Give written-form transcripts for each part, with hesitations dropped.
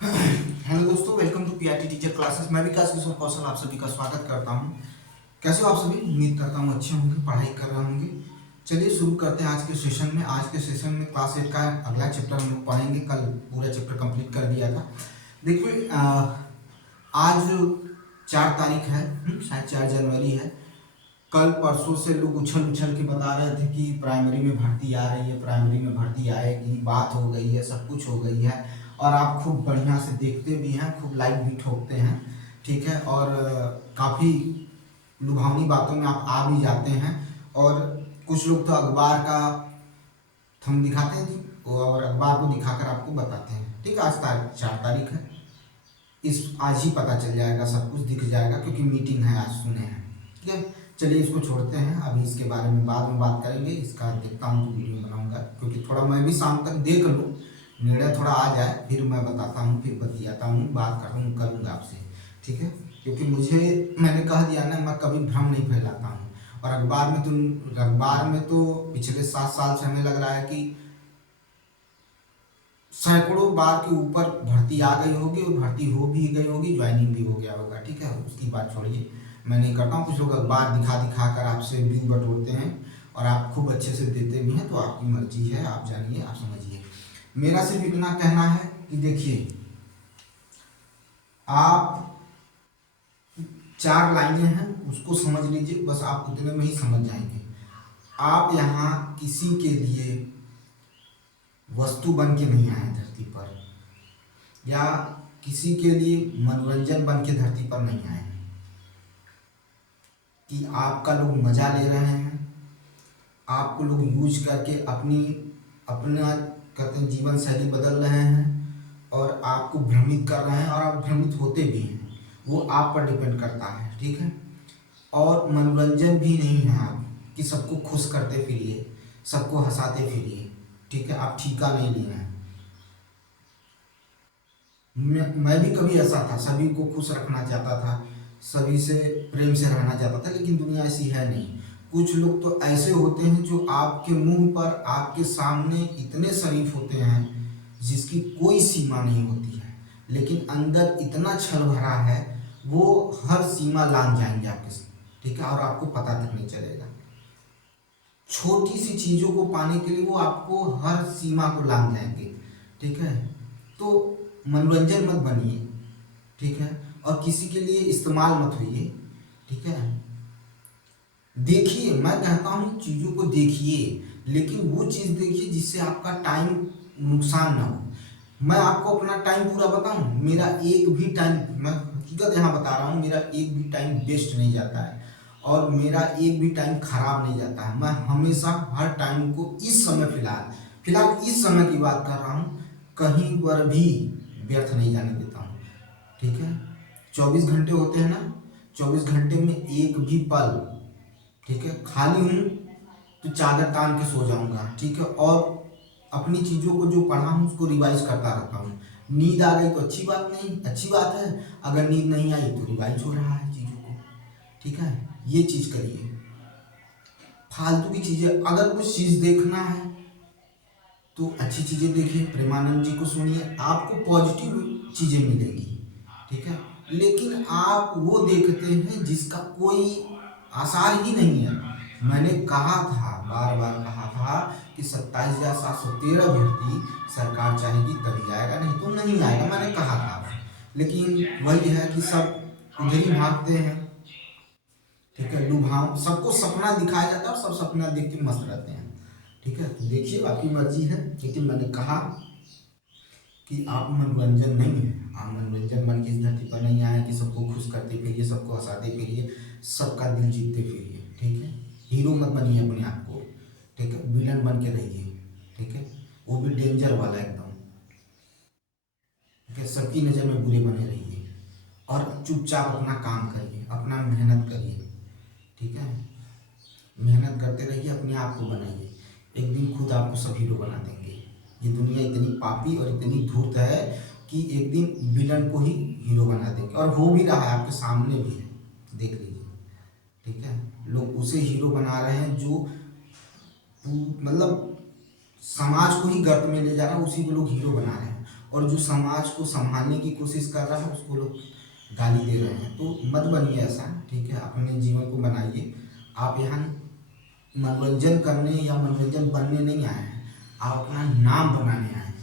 Hello दोस्तों, welcome to PRT teacher classes. मैं विकास किशोर कौशल आप सभी का स्वागत करता हूं। कैसे हो आप सभी? उम्मीद करता हूं अच्छे होंगे, पढ़ाई कर रहे होंगे। चलिए शुरू करते हैं आज के सेशन में। आज के सेशन में क्लास 8 का अगला चैप्टर हम लोग पढ़ेंगे। कल पूरा चैप्टर कंप्लीट कर दिया था। देखिए आज 4 तारीख है, शायद 4 जनवरी है। कल परसों से लोग उछल उछल के बता रहे थे कि प्राइमरी में भर्ती आ रही है, प्राइमरी में भर्ती आएगी, बात हो गई है, सब कुछ हो गई है। और आप खूब बढ़िया से देखते भी हैं, खूब लाइक भी ठोकते हैं, ठीक है। और काफ़ी लुभावनी बातों में आप आ भी जाते हैं। और कुछ लोग तो अखबार का थंब दिखाते हैं जी, और अखबार को दिखाकर आपको बताते हैं। ठीक है, आज 4 तारीख है। इस आज ही पता चल जाएगा, सब कुछ दिख जाएगा, क्योंकि मीटिंग है आज, सुने हैं। ठीक है, चलिए इसको छोड़ते हैं, अभी इसके बारे में बाद में बात करेंगे। इसका देखता हूँ तो वीडियो बनाऊंगा, क्योंकि थोड़ा मैं भी शाम तक देख लूँ, निर्णय थोड़ा आ जाए, फिर मैं बताता हूँ, फिर बतियाता हूँ, बात करता हूँ, करूँगा आपसे। ठीक है, क्योंकि मैंने कह दिया ना, मैं कभी भ्रम नहीं फैलाता हूँ। और अखबार में तो पिछले 7 साल से हमें लग रहा है कि सैकड़ों बार के ऊपर भर्ती आ गई होगी, और भर्ती हो भी गई होगी, ज्वाइनिंग भी हो गया होगा। ठीक है, उसकी बात छोड़िए, मैं नहीं करता हूँ। कुछ लोग अखबार दिखा दिखा कर आपसे व्यू बटोरते हैं, और आप खूब अच्छे से देते भी हैं, तो आपकी मर्जी है, आप जानिए, आप समझिए। मेरा सिर्फ इतना कहना है कि देखिए, आप 4 लाइनें हैं, उसको समझ लीजिए, बस आप उतने में ही समझ जाएंगे। आप यहाँ किसी के लिए वस्तु बन के नहीं आए धरती पर, या किसी के लिए मनोरंजन बन के धरती पर नहीं आए हैं कि आपका लोग मजा ले रहे हैं, आपको लोग यूज करके अपना कहते हैं जीवन शैली बदल रहे हैं, और आपको भ्रमित कर रहे हैं, और आप भ्रमित होते भी हैं, वो आप पर डिपेंड करता है। ठीक है, और मनोरंजन भी नहीं है आप कि सबको खुश करते फिरिए, सबको हंसाते फिरिए। ठीक है, आप ठीका नहीं लिए हैं। मैं भी कभी ऐसा था, सभी को खुश रखना चाहता था, सभी से प्रेम से रहना चाहता था, लेकिन दुनिया ऐसी है नहीं। कुछ लोग तो ऐसे होते हैं जो आपके मुंह पर, आपके सामने इतने शरीफ होते हैं जिसकी कोई सीमा नहीं होती है, लेकिन अंदर इतना छल भरा है, वो हर सीमा लांघ जाएंगे आपके साथ। ठीक है, और आपको पता तक नहीं चलेगा। छोटी सी चीज़ों को पाने के लिए वो आपको हर सीमा को लांघ जाएंगे। ठीक है, तो मनोरंजन मत बनिए। ठीक है, और किसी के लिए इस्तेमाल मत होइए। ठीक है, देखिए, मैं कहता हूँ चीज़ों को देखिए, लेकिन वो चीज़ देखिए जिससे आपका टाइम नुकसान ना हो। मैं आपको अपना टाइम पूरा बताऊं, मेरा एक भी टाइम, मैं हकीकत यहाँ बता रहा हूँ, मेरा एक भी टाइम वेस्ट नहीं जाता है, और मेरा एक भी टाइम खराब नहीं जाता है। मैं हमेशा हर टाइम को इस समय, फिलहाल फिलहाल इस समय की बात कर रहा हूँ, कहीं पर भी व्यर्थ नहीं जाने देता हूँ। ठीक है, 24 घंटे होते हैं ना, 24 घंटे में एक भी पल, ठीक है, खाली हूँ तो चादर तान के सो जाऊंगा। ठीक है, और अपनी चीज़ों को जो पढ़ा हूँ उसको रिवाइज करता रहता हूँ। नींद आ गई तो अच्छी बात नहीं, अच्छी बात है, अगर नींद नहीं आई तो रिवाइज हो रहा है चीज़ों को। ठीक है, ये चीज़ करिए। फालतू की चीज़ें, अगर कुछ चीज़ देखना है तो अच्छी चीज़ें देखिए, प्रेमानंद जी को सुनिए, आपको पॉजिटिव चीज़ें मिलेंगी। ठीक है, लेकिन आप वो देखते हैं जिसका कोई आसार ही नहीं है। मैंने कहा था, बार बार कहा था कि 27,713 भर्ती सरकार चाहेगी तभी आएगा, नहीं तो नहीं आएगा, मैंने कहा था। लेकिन वही है कि सब उधर ही भागते हैं। ठीक है, लुभाव, सबको सपना दिखाया जाता है, और सब सपना देख के मस्त रहते हैं। ठीक है, तो देखिए, आपकी मर्जी है, लेकिन मैंने कहा कि आप मनोरंजन नहीं है, आप मनोरंजन बन के इस धरती पर नहीं आए कि सबको खुश करते फिरिए, सबको हंसाते फिरिए, सबका दिल जीतते फिरिए। ठीक है, हीरो मत बनिए अपने आप को। ठीक है, विलन बन के रहिए। ठीक है, वो भी डेंजर वाला एकदम। ठीक है, सबकी नज़र में बुरे बने रहिए, और चुपचाप अपना काम करिए, अपना मेहनत करिए। ठीक है, मेहनत करते रहिए, अपने आप को बनाइए, एक दिन खुद आपको सब हीरो बना देंगे। ये दुनिया इतनी पापी और इतनी धूर्त है कि एक दिन विलन को ही हीरो बना देंगे, और हो भी रहा है, आपके सामने भी है, देख लीजिए। ठीक है, लोग उसे हीरो बना रहे हैं जो मतलब समाज को ही गर्त में ले जा रहा है, उसी को लोग हीरो बना रहे हैं। और जो समाज को संभालने की कोशिश कर रहा है उसको लोग गाली दे रहे हैं। तो मत बनिए ऐसा, ठीक है। अपने जीवन को बनाइए। आप यहाँ मनोरंजन करने या मनोरंजन बनने नहीं आए हैं, आप अपना नाम बनाने आए हैं।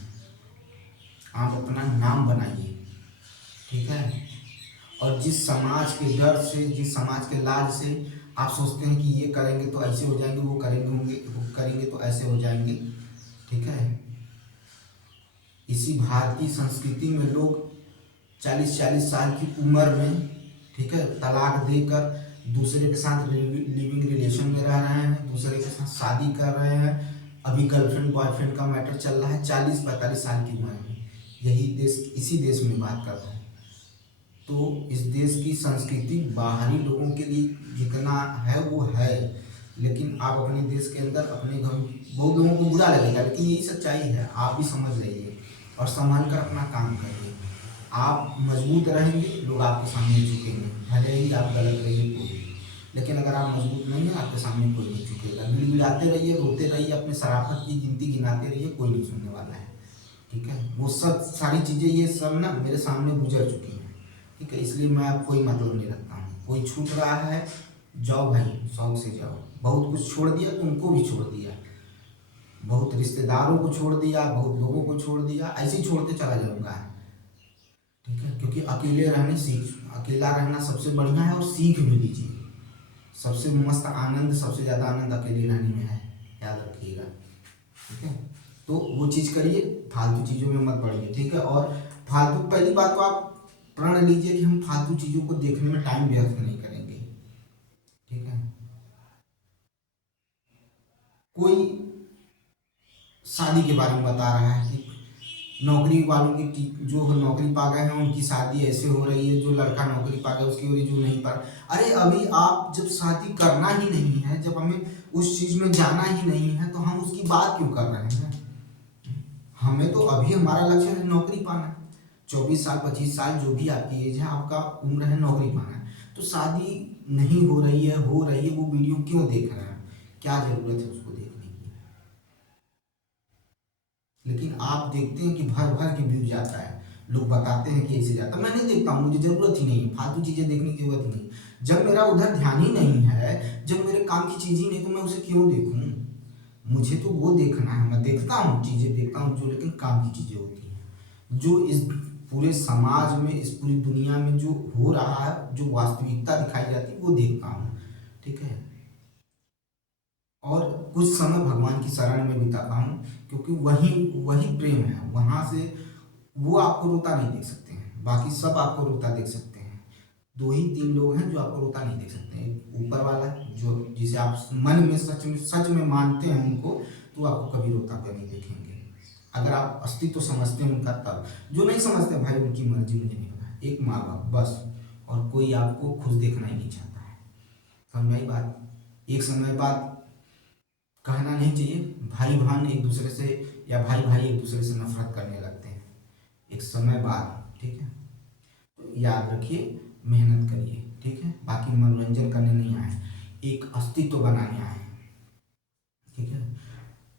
आप अपना नाम बनाइए, ठीक है। और जिस समाज के डर से, जिस समाज के लाज से आप सोचते हैं कि ये करेंगे तो ऐसे हो जाएंगे, वो करेंगे तो ऐसे हो जाएंगे, ठीक है। इसी भारतीय संस्कृति में लोग 40-40 साल की उम्र में, ठीक है, तलाक देकर दूसरे के साथ लिविंग रिलेशन में रह रहे हैं, दूसरे के साथ शादी कर रहे हैं। अभी गर्लफ्रेंड बॉयफ्रेंड का मैटर चल रहा है 40-45 साल की उम्र में। यही देश, इसी देश में बात कर रहे हैं। तो इस देश की संस्कृति बाहरी लोगों के लिए जितना है वो है, लेकिन आप अपने देश के अंदर, अपने घर, बहुत लोगों को बुरा लगेगा लेकिन यही सच्चाई है। आप भी समझ लीजिए और संभाल कर अपना काम करिए। आप मजबूत रहेंगे, लोग आपके सामने झुकेंगे, भले ही आप गलत रहिए कोई भी। लेकिन अगर आप मजबूत नहीं है, आपके सामने कोई नहीं झुकेगा। गिड़गिड़ाते रहिए, रोते रहिए, अपने शराफत की गिनती गिनाते रहिए, कोई नहीं सुनने वाला है, ठीक है। वो सब सारी चीज़ें, ये सब ना मेरे सामने गुजर चुकी हैं, ठीक है। इसलिए मैं अब कोई मतलब नहीं रखता हूँ। कोई छूट रहा है, जाओ भाई, शौक से जाओ। बहुत कुछ छोड़ दिया, तुमको भी छोड़ दिया, बहुत रिश्तेदारों को छोड़ दिया, बहुत लोगों को छोड़ दिया, ऐसे ही छोड़ते चला जाऊँगा, ठीक है। क्योंकि अकेला रहना सबसे बढ़िया है और सीख भी लीजिए। सबसे मस्त आनंद, सबसे ज़्यादा आनंद अकेले रहने में है, याद रखिएगा, ठीक है। तो वो चीज़ करिए, फालतू चीज़ों में मत पड़िए, ठीक है। और फालतू, पहली बात तो आप प्रण लीजिए कि हम फालतू चीज़ों को देखने में टाइम व्यर्थ नहीं करेंगे, ठीक है। कोई शादी के बारे में बता रहा है कि नौकरी वालों की, जो नौकरी पा गए हैं उनकी शादी ऐसे हो रही है, जो लड़का नौकरी पा गया उसकी हो रही, जो नहीं पा। अरे अभी आप जब शादी करना ही नहीं है, जब हमें उस चीज़ में जाना ही नहीं है, तो हम उसकी बात क्यों कर रहे हैं। हमें तो अभी हमारा लक्ष्य है नौकरी पाना। 24 साल 25 साल जो भी आपकी एज है, आपका उम्र है नौकरी पाना। तो शादी नहीं हो रही है, वो वीडियो क्यों देख रहे हैं, क्या जरूरत है उसको देखने की। लेकिन आप देखते हैं कि भर भर के व्यू जाता है, लोग बताते हैं कि ऐसे जाता है। मैं नहीं देखता हूँ, मुझे जरूरत ही नहीं है, फालतू चीजें देखने की जरूरत ही नहीं। जब मेरा उधर ध्यान ही नहीं है, जब मेरे काम की चीज ही नहीं, तो मैं उसे क्यों देखूँ। मुझे तो वो देखना है, मैं देखता हूँ, चीजें देखता हूँ जो, लेकिन काम की चीजें होती हैं, जो इस पूरे समाज में, इस पूरी दुनिया में जो हो रहा है, जो वास्तविकता दिखाई जाती है, वो देखता हूँ, ठीक है। और कुछ समय भगवान की शरण में बिताता हूँ, क्योंकि वही वही प्रेम है। वहां से वो आपको रोता नहीं देख सकते हैं, बाकी सब आपको रोता देख सकते हैं। 2 ही 3 लोग हैं जो आपको रोता नहीं देख सकते हैं। ऊपर वाला, जो जिसे आप मन में सच में मानते हैं उनको, तो आपको कभी रोता हुआ नहीं देखेंगे, अगर आप अस्तित्व समझते हैं उनका तब। जो नहीं समझते भाई, उनकी मर्जी, मुझे नहीं पता। एक माँ बाप बस, और कोई आपको खुश देखना ही नहीं चाहता है। समझ में आई बात। एक समय बाद कहना नहीं चाहिए, भाई बहन एक दूसरे से, या भाई भाई एक दूसरे से नफरत करने लगते हैं एक समय बाद, ठीक है। तो याद रखिए, मेहनत करिए, ठीक है। बाकी मनोरंजन करने नहीं आए, एक अस्तित्व बनाने आए हैं, ठीक है।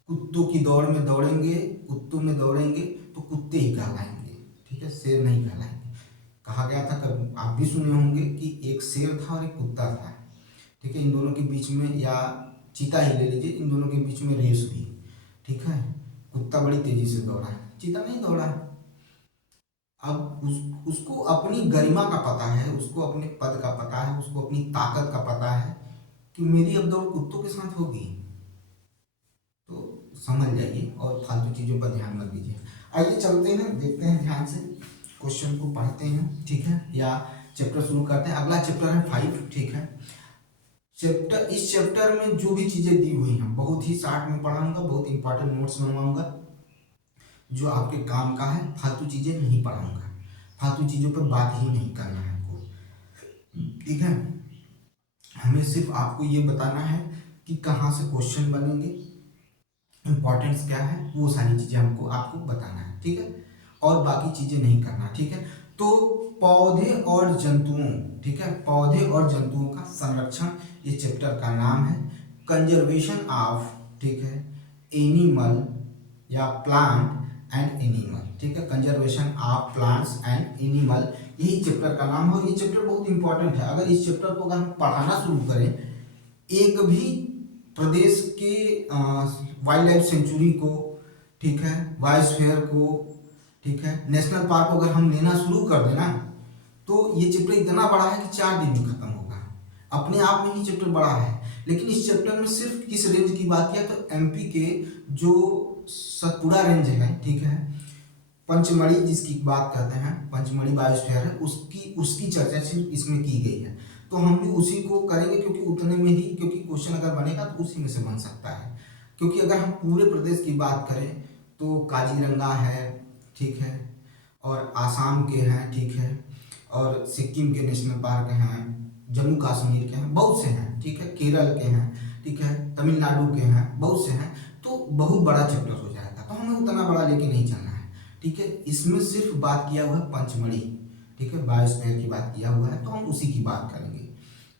कुत्तों की दौड़ में दौड़ेंगे, कुत्तों में दौड़ेंगे तो कुत्ते ही कहलाएंगे, ठीक है, शेर नहीं कहलाएंगे। कहा गया था, कब आप भी सुने होंगे, कि एक शेर था और एक कुत्ता था, ठीक है। इन दोनों के बीच में, या चीता ही ले लीजिए, इन दोनों के बीच में रेस हुई, ठीक है। कुत्ता बड़ी तेजी से दौड़ा, चीता नहीं दौड़ा। अब उसको अपनी गरिमा का पता है, उसको अपने पद का पता है, उसको अपनी ताकत का पता है, कि मेरी अब दौड़ कुत्तों के साथ होगी। तो समझ जाइए और फालतू चीज़ों पर ध्यान मत दीजिए। आइए चलते हैं, देखते हैं ध्यान से, क्वेश्चन को पढ़ते हैं, ठीक है। या चैप्टर शुरू करते हैं। अगला चैप्टर है 5, ठीक है। इस चैप्टर में जो भी चीज़ें दी हुई हैं, बहुत ही शार्ट में पढ़ाऊंगा, बहुत इंपॉर्टेंट नोट्स बनवाऊंगा जो आपके काम का है। फालतू चीज़ें नहीं पढ़ाऊंगा, फालतू चीज़ों पर बात ही नहीं करना है आपको, ठीक है। हमें सिर्फ आपको ये बताना है कि कहाँ से क्वेश्चन बनेंगे, इंपॉर्टेंस क्या है, वो सारी चीज़ें हमको आपको बताना है, ठीक है। और बाकी चीज़ें नहीं करना, ठीक है। तो पौधे और जंतुओं, ठीक है, पौधे और जंतुओं का संरक्षण, ये चैप्टर का नाम है। कंजर्वेशन ऑफ, ठीक है, एनिमल या प्लांट एंड एनिमल, ठीक है, conservation of plants and animal, यही चैप्टर का नाम है। और ये चैप्टर बहुत इंपॉर्टेंट है। अगर इस चैप्टर को अगर हम पढ़ाना शुरू करें, एक भी प्रदेश के वाइल्ड लाइफ सेंचुरी को, ठीक है, बायोस्फीयर को, ठीक है, नेशनल पार्क को अगर हम लेना शुरू कर देना, तो ये चैप्टर इतना बड़ा है कि 4 दिन में खत्म होगा। अपने आप में ही चैप्टर बड़ा है। लेकिन इस चैप्टर में सिर्फ किस रेंज की बात किया तो एमपी के जो सतपुड़ा रेंज है, ठीक है, पंचमढ़ी जिसकी बात करते हैं, पंचमढ़ी बायोस्फीयर है, उसकी उसकी चर्चा सिर्फ इसमें की गई है। तो हम भी उसी को करेंगे, क्योंकि उतने में ही, क्योंकि क्वेश्चन अगर बनेगा तो उसी में से बन सकता है। क्योंकि अगर हम पूरे प्रदेश की बात करें तो काजीरंगा है, ठीक है, और आसाम के हैं, ठीक है, और सिक्किम के नेशनल पार्क हैं, जम्मू कश्मीर के हैं, बहुत से हैं, ठीक है, केरल के हैं, ठीक है, तमिलनाडु के हैं, बहुत से हैं। तो बहुत बड़ा चैप्टर हो जाएगा, तो हमें उतना बड़ा लेके नहीं चलना है, ठीक है। इसमें सिर्फ बात किया हुआ है पंचमढ़ी, ठीक है, बायोस्फीयर की बात किया हुआ है, तो हम उसी की बात करेंगे,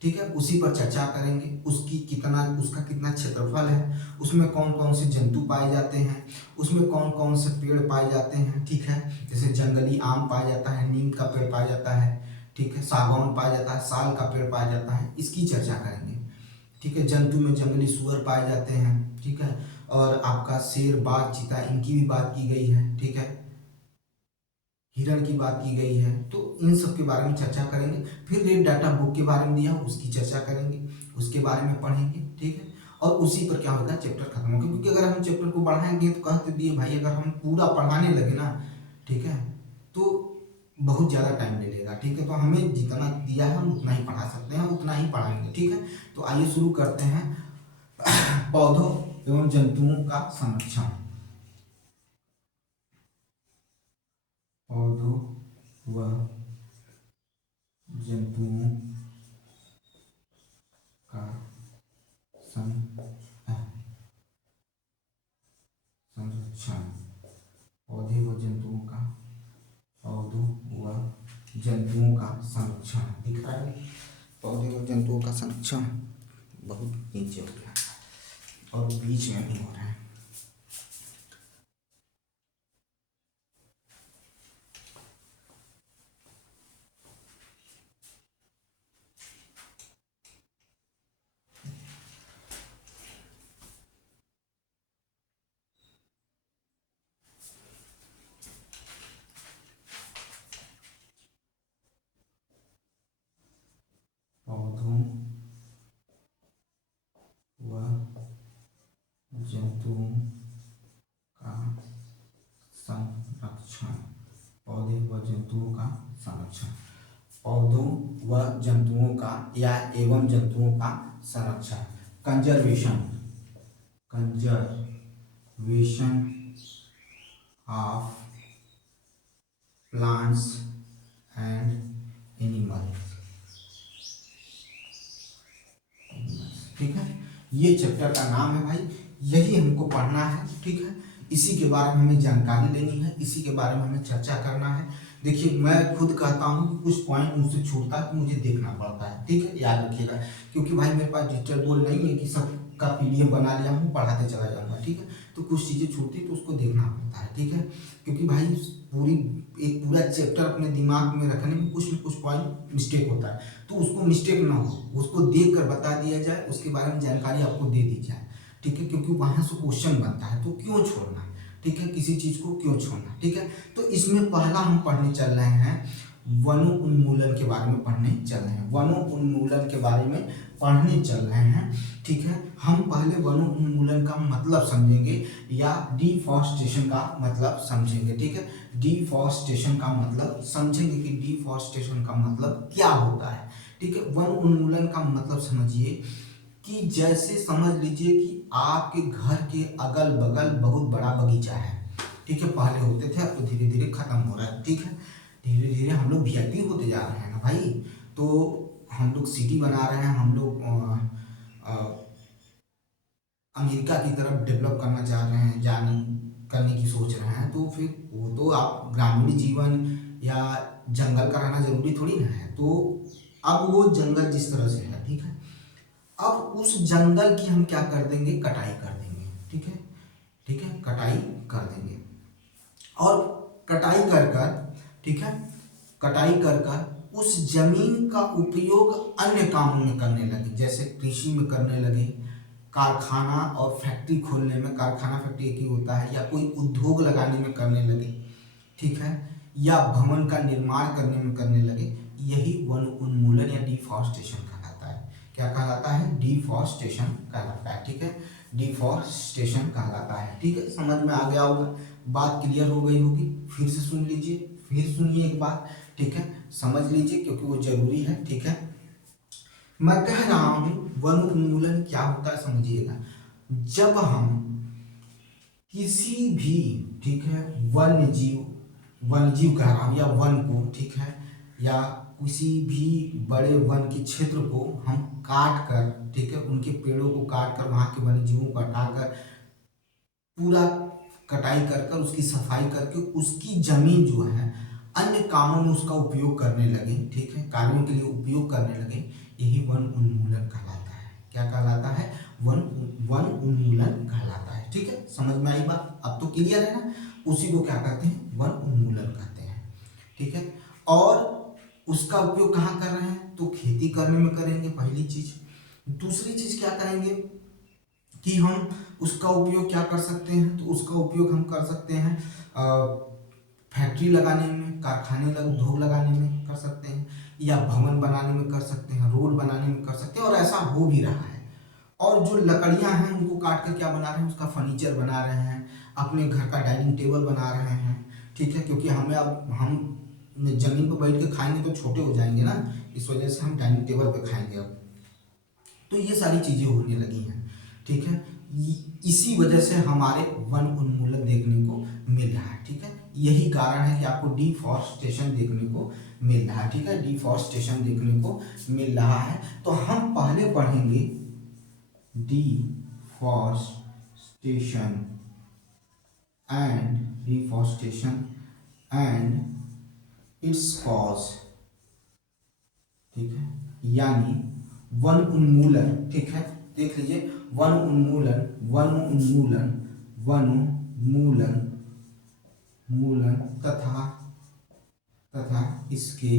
ठीक है, उसी पर चर्चा करेंगे। उसका कितना क्षेत्रफल है, उसमें कौन कौन से जंतु पाए जाते हैं, उसमें कौन कौन से पेड़ पाए जाते हैं, ठीक है, जैसे जंगली आम पाया जाता है, नीम का पेड़ पाया जाता है, ठीक है, सागौन पाया जाता है, साल का पेड़ पाया जाता है, इसकी चर्चा करेंगे, ठीक है। जंतु में जंगली सूअर पाए जाते हैं, ठीक है, और आपका शेर, बाघ, चीता, इनकी भी बात की गई है, ठीक है, हिरण की बात की गई है। तो इन सब के बारे में चर्चा करेंगे। फिर रेड डाटा बुक के बारे में दिया, उसकी चर्चा करेंगे, उसके बारे में पढ़ेंगे, ठीक है। और उसी पर क्या होगा, चैप्टर खत्म होगा। क्योंकि अगर हम चैप्टर को बढ़ाएंगे तो कहते दिए भाई, अगर हम पूरा पढ़ाने लगे ना, ठीक है, तो बहुत ज़्यादा टाइम ले लेगा, ठीक है। तो हमें जितना दिया है हम उतना ही पढ़ा सकते हैं, उतना ही पढ़ाएंगे, ठीक है। तो आइए शुरू करते हैं। पौधों एवं जंतुओं का संरक्षण। पौधों व जंतुओं का संरक्षण। पौधे व जंतुओं का, पौधों व जंतुओं का संरक्षण दिख रहा है। पौधे व जंतुओं का संरक्षण बहुत नीचे हो गया और बीच में भी हो रहा है। पौधों व जंतुओं का संरक्षण। पौधे व जंतुओं का संरक्षण। पौधों व जंतुओं का या एवं जंतुओं का संरक्षण। Conservation, conservation of plants and animals, ठीक है। ये चैप्टर का नाम है भाई, यही हमको पढ़ना है, ठीक है। इसी के बारे में हमें जानकारी लेनी है, इसी के बारे में हमें चर्चा करना है। देखिए, मैं खुद कहता हूँ कि कुछ पॉइंट मुझसे छूटता है तो मुझे देखना पड़ता है, ठीक है, याद रखिएगा। क्योंकि भाई मेरे पास डिजिटल बोर्ड नहीं है कि सब का पीडीएफ बना लिया हूँ पढ़ाते चला जाऊँगा, ठीक है। तो कुछ चीज़ें छूटती तो उसको देखना पड़ता है, ठीक है। क्योंकि भाई एक पूरा चैप्टर अपने दिमाग में रखने में कुछ न कुछ पॉइंट मिस्टेक होता है, तो उसको मिस्टेक ना हो, उसको देख कर बता दिया जाए, उसके बारे में जानकारी आपको दे दी जाए, ठीक है। क्योंकि वहाँ से क्वेश्चन बनता है, तो क्यों छोड़ना, ठीक है, किसी चीज़ को क्यों छोड़ना, ठीक है। तो इसमें पहला हम पढ़ने चल रहे हैं, वनो उन्मूलन के बारे में पढ़ने चल रहे हैं। वनो उन्मूलन के बारे में पढ़ने चल रहे हैं, ठीक है। हम पहले वनो उन्मूलन का मतलब समझेंगे या डिफॉरेस्टेशन का मतलब समझेंगे, ठीक है। डिफॉरेस्टेशन का मतलब समझेंगे कि डिफॉरेस्टेशन का मतलब क्या होता है, ठीक है। वन उन्मूलन का मतलब समझिए कि जैसे समझ लीजिए कि आपके घर के अगल बगल बहुत बड़ा बगीचा है, ठीक है। पहले होते थे, अब तो धीरे धीरे खत्म हो रहा है, ठीक है। धीरे धीरे हम लोग वीआईपी होते जा रहे हैं ना भाई, तो हम लोग सिटी बना रहे हैं, हम लोग अमेरिका की तरफ डेवलप करना चाह रहे हैं, जाने करने की सोच रहे हैं। तो फिर वो तो आप ग्रामीण जीवन या जंगल का रहना जरूरी थोड़ी ना है। तो अब वो जंगल जिस तरह से है, ठीक है, अब उस जंगल की हम क्या कर देंगे, कटाई कर देंगे, ठीक है, ठीक है, कटाई कर देंगे। और कटाई कर कर, ठीक है, कटाई कर कर उस जमीन का उपयोग अन्य कामों में करने लगे, जैसे कृषि में करने लगे, कारखाना और फैक्ट्री खोलने में, कारखाना फैक्ट्री एक ही होता है, या कोई उद्योग लगाने में करने लगे, ठीक है, या भवन का निर्माण करने में करने लगे। यही वन उन्मूलन या डिफॉरेस्टेशन कहलाता है। क्या कहलाता है? डिफॉरेस्टेशन कहलाता है, ठीक है, डिफॉरेस्टेशन कहलाता है, ठीक है। समझ में आ गया होगा, बात क्लियर हो गई होगी। फिर से सुन लीजिए, फिर सुनिए एक बार, ठीक है, समझ लीजिए क्योंकि वो जरूरी है, ठीक है। मैं कह रहा हूं वन उन्मूलन क्या होता है, समझिएगा। जब हम किसी भी, ठीक है, वन्य जीव कह रहा हूं, या वन को, ठीक है, या किसी भी बड़े वन के क्षेत्र को हम काट कर, ठीक है, उनके पेड़ों को काट कर, वहां के वन्य जीवों को हटाकर, पूरा कटाई कर कर, उसकी सफाई करके उसकी जमीन जो है अन्य कामों में उसका उपयोग करने लगे, ठीक है, कार्यों के लिए उपयोग करने लगे, यही वन उन्मूलन कहलाता है। क्या कहलाता है? वन वन उन्मूलन कहलाता है, ठीक है। समझ में आई बात? अब तो क्लियर है ना। उसी को क्या कहते हैं? वन उन्मूलन कहते हैं, ठीक है। और उसका उपयोग कहाँ कर रहे हैं? तो खेती करने में करेंगे, पहली चीज। दूसरी चीज क्या करेंगे कि हम उसका उपयोग क्या कर सकते हैं? तो उसका उपयोग हम कर सकते हैं फैक्ट्री लगाने में, कारखाने उद्योग लगाने में कर सकते हैं, या भवन बनाने में कर सकते हैं, रोड बनाने में कर सकते हैं, और ऐसा हो भी रहा है। और जो लकड़ियां हैं उनको काट कर क्या बना रहे हैं? उसका फर्नीचर बना रहे हैं, अपने घर का डाइनिंग टेबल बना रहे हैं, ठीक है, क्योंकि हमें अब हम जमीन पर बैठ के खाएंगे तो छोटे हो जाएंगे ना, इस वजह से हम डाइनिंग टेबल पे खाएंगे अब। तो ये सारी चीजें होने लगी हैं, ठीक है। इसी वजह से हमारे वन उन्मूलन देखने को मिल रहा है, ठीक है। यही कारण है कि आपको डिफॉरेस्टेशन देखने को मिल रहा है, ठीक है, डिफॉरेस्टेशन देखने को मिल रहा है। तो हम पहले पढ़ेंगे डिफॉरेस्टेशन एंड इट्स कॉज, ठीक है, यानी वन उन्मूलन, ठीक है। देख लीजिए, वन उन्मूलन, वन उन्मूलन मूलन तथा तथा इसके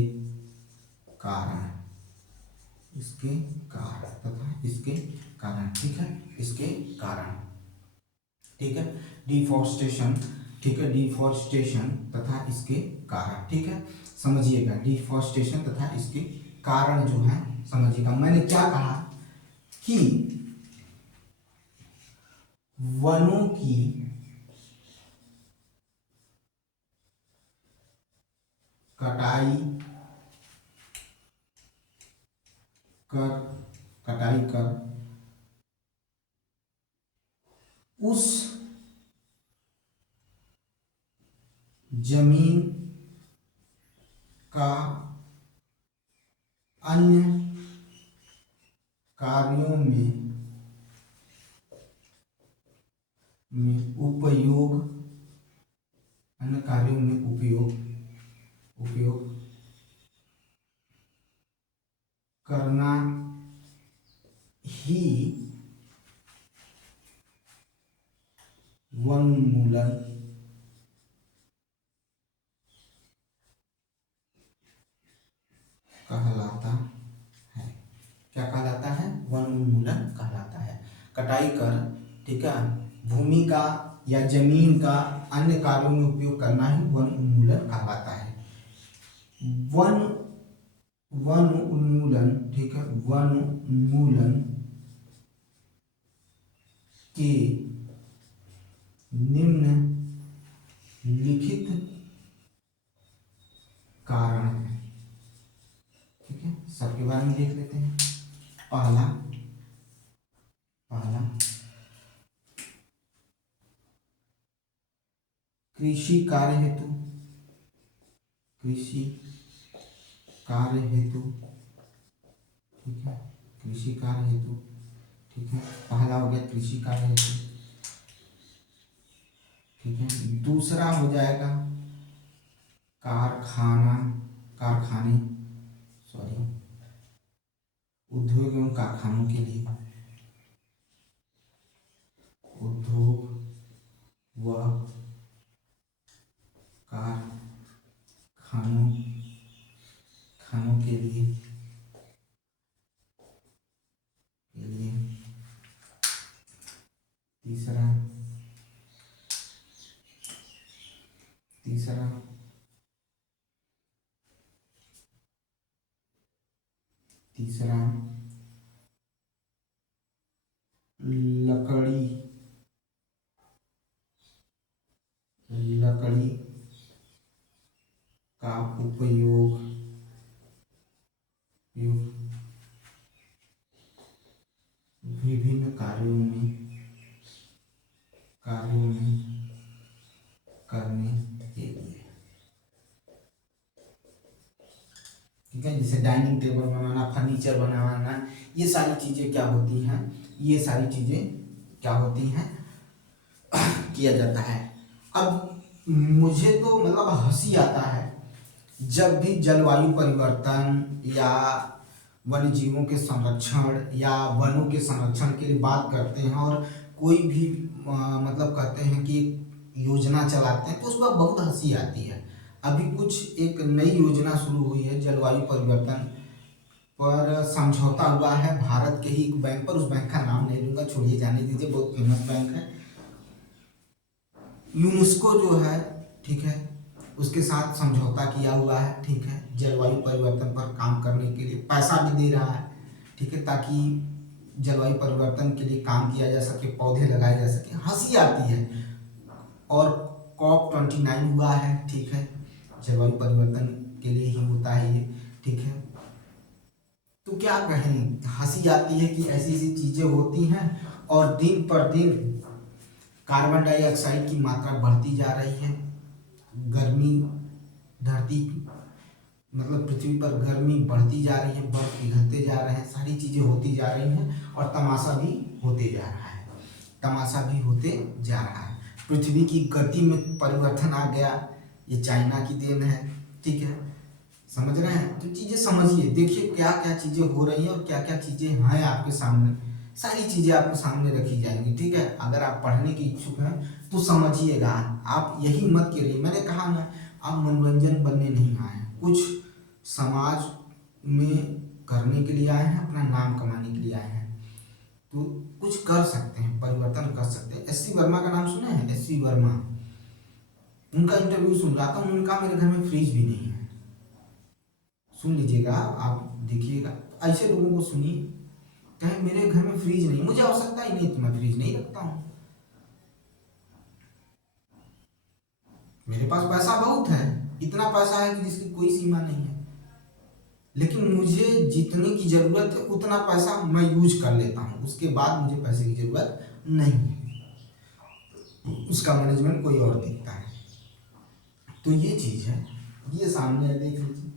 कारण, इसके कारण तथा इसके कारण, ठीक है, इसके कारण, ठीक है, डिफॉरेस्टेशन, ठीक है, डिफॉरेस्टेशन तथा इसके कारण, ठीक है। समझिएगा, डिफॉरेस्टेशन तथा इसके कारण जो है समझिएगा। मैंने क्या कहा कि वनों की कटाई कर कटाई कर उस जमीन का अन्य कार्यों में उपयोग, अन्य कार्यों में उपयोग करना ही वनोन्मूलन कहलाता है। क्या कहलाता है? वन उन्मूलन कहलाता है। कटाई कर, ठीक है, भूमि का या जमीन का अन्य कार्यों में उपयोग करना ही वन उन्मूलन कहलाता है। वन वन उन्मूलन, ठीक है, वन उन्मूलन के निम्नलिखित कारण है, ठीक है, सबके बारे में देख लेते हैं। पहला कृषि कार्य हेतु, कृषि कार्य हेतु, ठीक है, कृषि कार्य हेतु, ठीक है, पहला हो गया कृषि कार्य हेतु, ठीक है। दूसरा हो जाएगा कारखाने, सॉरी, उद्योग एवं कारखानों के लिए, उद्योग व कारखानों खानों के लिए तीसरा तीसरा तीसरा लकड़ी लकड़ी का उपयोग विभिन्न कार्यों में करने के लिए, ठीक है। जैसे डाइनिंग टेबल बनाना, फर्नीचर बनाना, ये सारी चीजें क्या होती हैं, ये सारी चीजें क्या होती हैं, किया जाता है। अब मुझे तो मतलब हंसी आता है जब भी जलवायु परिवर्तन या वन्य जीवों के संरक्षण या वनों के संरक्षण के लिए बात करते हैं और कोई भी मतलब कहते हैं कि योजना चलाते हैं तो उस पर बहुत हंसी आती है। अभी कुछ एक नई योजना शुरू हुई है जलवायु परिवर्तन पर, समझौता हुआ है भारत के ही एक बैंक पर, उस बैंक का नाम नहीं लूंगा, छोड़िए, जाने दीजिए, बहुत फेमस बैंक है। यूनेस्को जो है, ठीक है, उसके साथ समझौता किया हुआ है, ठीक है, जलवायु परिवर्तन पर काम करने के लिए पैसा भी दे रहा है, ठीक है, ताकि जलवायु परिवर्तन के लिए काम किया जा सके, पौधे लगाए जा सके। हंसी आती है। और COP29 हुआ है, ठीक है, जलवायु परिवर्तन के लिए ही होता है ये, ठीक है। तो क्या कहें, हंसी आती है कि ऐसी ऐसी चीजें होती हैं और दिन पर दिन कार्बन डाइऑक्साइड की मात्रा बढ़ती जा रही है। गर्मी, धरती मतलब पृथ्वी पर गर्मी बढ़ती जा रही है, बर्फ पिघलते जा रहे हैं, सारी चीजें होती जा रही हैं और तमाशा भी होते जा रहा है, तमाशा भी होते जा रहा है। पृथ्वी की गति में परिवर्तन आ गया, ये चाइना की देन है, ठीक है, समझ रहे हैं। तो चीजें समझिए, देखिए क्या क्या चीजें हो रही हैं और क्या क्या चीजें हैं आपके सामने, सारी चीजें आपके सामने रखी जाएंगी, ठीक है। अगर आप पढ़ने के इच्छुक हैं तो समझिएगा, आप यही मत करिए। मैंने कहा ना, आप मनोरंजन बनने नहीं आए हैं, कुछ समाज में करने के लिए आए हैं, अपना नाम कमाने के लिए आए हैं, तो कुछ कर सकते हैं, परिवर्तन कर सकते हैं। SC वर्मा का नाम सुने हैं? SC वर्मा, उनका इंटरव्यू सुन रहा था, उन्होंने कहा मेरे घर में फ्रिज भी नहीं है। सुन लीजिएगा, आप देखिएगा, ऐसे लोगों को सुनिए, कहे मेरे घर में फ्रिज नहीं, मुझे आवश्यकता ही नहीं तो मैं फ्रिज नहीं रखता हूँ, मेरे पास पैसा बहुत है, इतना पैसा है कि जिसकी कोई सीमा नहीं है, लेकिन मुझे जितने की जरूरत है उतना पैसा मैं यूज कर लेता हूँ, उसके बाद मुझे पैसे की जरूरत नहीं है, उसका मैनेजमेंट कोई और देखता है। तो ये चीज है, ये सामने है, देख लीजिए।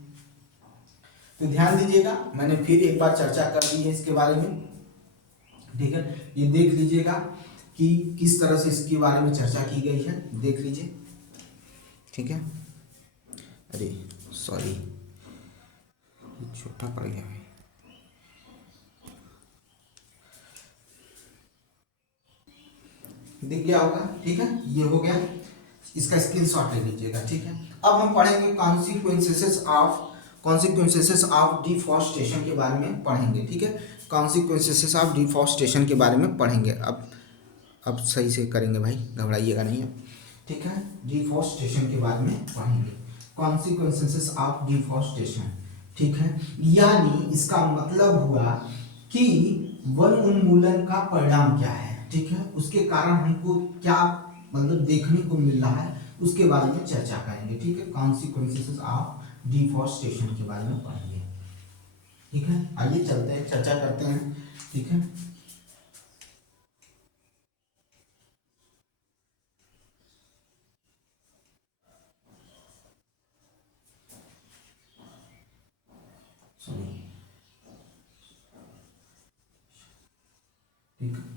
तो ध्यान दीजिएगा, मैंने फिर एक बार चर्चा कर दी है इसके बारे में, ठीक है। ये देख लीजिएगा कि किस तरह से इसके बारे में चर्चा की गई है, देख लीजिए, ठीक है। अरे सॉरी, छोटा पड़ गया है, दिख गया होगा, ठीक है, ये हो गया, इसका स्क्रीनशॉट ले लीजिएगा, ठीक है। अब हम पढ़ेंगे कॉन्सिक्वेंसेस ऑफ डिफॉरेस्टेशन के बारे में पढ़ेंगे, ठीक है। कॉन्सिक्वेंसेस ऑफ डिफॉरेस्टेशन के बारे में पढ़ेंगे। अब सही से करेंगे भाई, घबराइएगा नहीं है, ठीक है। डिफॉरेस्टेशन के बारे में पढ़ेंगे, कॉन्सिक्वेंसेस ऑफ डिफॉरेस्टेशन, ठीक है। यानी इसका मतलब हुआ कि वन उन्मूलन का परिणाम क्या है, ठीक है, उसके कारण हमको क्या मतलब देखने को मिल रहा है, उसके बारे में चर्चा करेंगे, ठीक है। कॉन्सिक्वेंसेस ऑफ डिफॉरेस्टेशन के बारे में पढ़ेंगे, ठीक है। आइए चलते हैं, चर्चा करते हैं, ठीक है।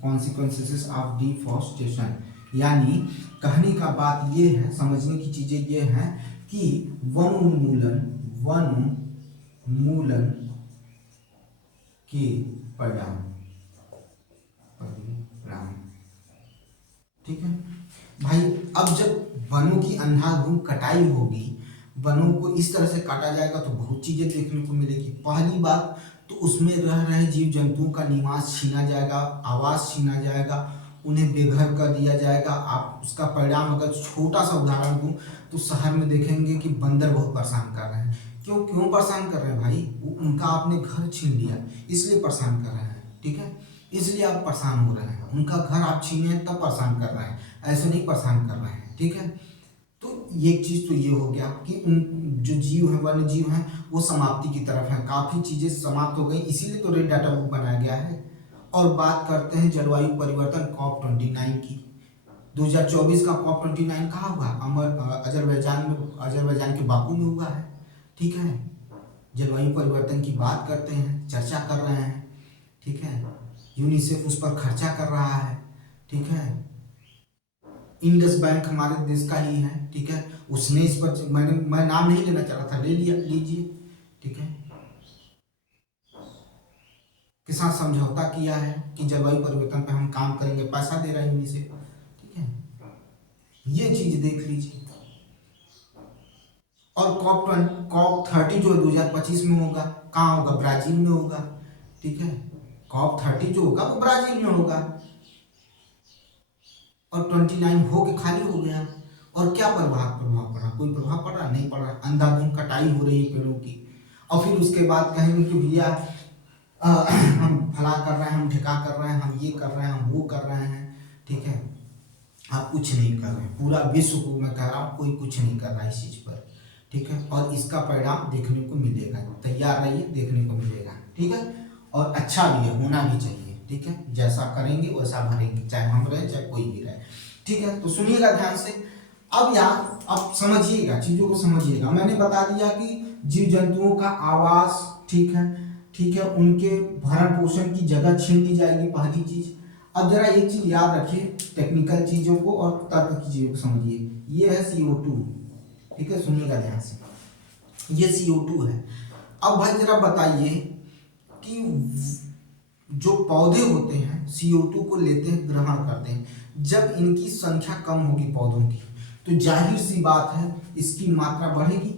कॉन्सिक्वेंसेस ऑफ डिफॉरेस्टेशन, यानी कहने का बात ये है, समझने की चीजें ये हैं कि वन उन्मूलन के परिणाम, ठीक है भाई। अब जब वनों की अंधाधुंध कटाई होगी, वनों को इस तरह से काटा जाएगा तो बहुत चीजें देखने को मिलेगी। पहली बात तो उसमें रह रहे जीव जंतुओं का निवास छीना जाएगा, आवास छीना जाएगा, उन्हें बेघर कर दिया जाएगा। आप उसका परिणाम अगर छोटा सा उदाहरण दूं तो शहर में देखेंगे कि बंदर बहुत परेशान कर रहे हैं। क्यों क्यों परेशान कर रहे हैं भाई? उनका आपने घर छीन लिया, इसलिए परेशान कर रहे हैं, ठीक है? इसलिए आप परेशान हो रहे हैं। उनका घर आप छीने हैं तब परेशान कर रहे हैं, ऐसे नहीं परेशान कर रहे हैं, ठीक है? तो एक चीज तो ये हो गया कि उन जो जीव हैं, वन्य जीव हैं, वो समाप्ति की तरफ हैं, काफी चीजें समाप्त हो गई, इसीलिए तो रेड डाटा बुक बनाया गया है। और बात करते हैं जलवायु परिवर्तन COP 29 की। 2024 का COP 29 कहाँ हुआ? अजरबैजान में, अजरबैजान के बाकू में हुआ है, ठीक है? जलवायु परिवर्तन की बात करते हैं, चर्चा कर रहे हैं, ठीक है? यूनिसेफ उस पर खर्चा कर रहा है, ठीक है? इंडस बैंक हमारे देश का ही है, ठीक है? उसने इस पर, मैं नाम नहीं लेना चाह रहा था, ले लिया, लीजिए, ठीक है? के साथ समझौता किया है कि जलवायु परिवर्तन पर हम काम करेंगे, पैसा दे रहा है यूनिसेफ, ठीक है? ये चीज देख लीजिए। और COP 30 जो है 2025 में होगा, कहाँ होगा? ब्राजील में होगा, ठीक है? COP 30 जो होगा वो ब्राजील में होगा। और 29 हो के खाली हो गया। और क्या प्रभाव प्रभाव पड़ा? कोई प्रभाव पड़ रहा? नहीं पड़ रहा। अंधाधुंध कटाई हो रही है पेड़ों की। और फिर उसके बाद कहेंगे कि भैया हम फला कर रहे हैं, हम ढिका कर रहे हैं, हम ये कर रहे हैं, हम वो कर रहे हैं, ठीक है? आप कुछ नहीं कर रहे हैं। पूरा विश्व को मैं कह रहा हूँ, कोई कुछ नहीं कर रहा है इस चीज पर, ठीक है? और इसका परिणाम देखने को मिलेगा, तैयार रहिए, देखने को मिलेगा, ठीक है? और अच्छा भी है, होना भी चाहिए, ठीक है? जैसा करेंगे वैसा भरेंगे, चाहे हम रहे चाहे कोई भी रहे, ठीक है? तो सुनिएगा ध्यान से। अब यार अब समझिएगा, चीजों को समझिएगा। मैंने बता दिया कि जीव जंतुओं का आवास, ठीक है, ठीक है, उनके भरण पोषण की जगह छीन ली जाएगी, पहली चीज। अब जरा एक चीज याद रखिए, टेक्निकल चीजों को और तर्क की चीजों को समझिए। ये है CO2, ठीक है? सुनिएगा ध्यान से, ये CO2 है। अब भाई जरा बताइए कि जो पौधे होते हैं CO2 को लेते हैं, ग्रहण करते हैं। जब इनकी संख्या कम होगी पौधों की, तो जाहिर सी बात है इसकी मात्रा बढ़ेगी,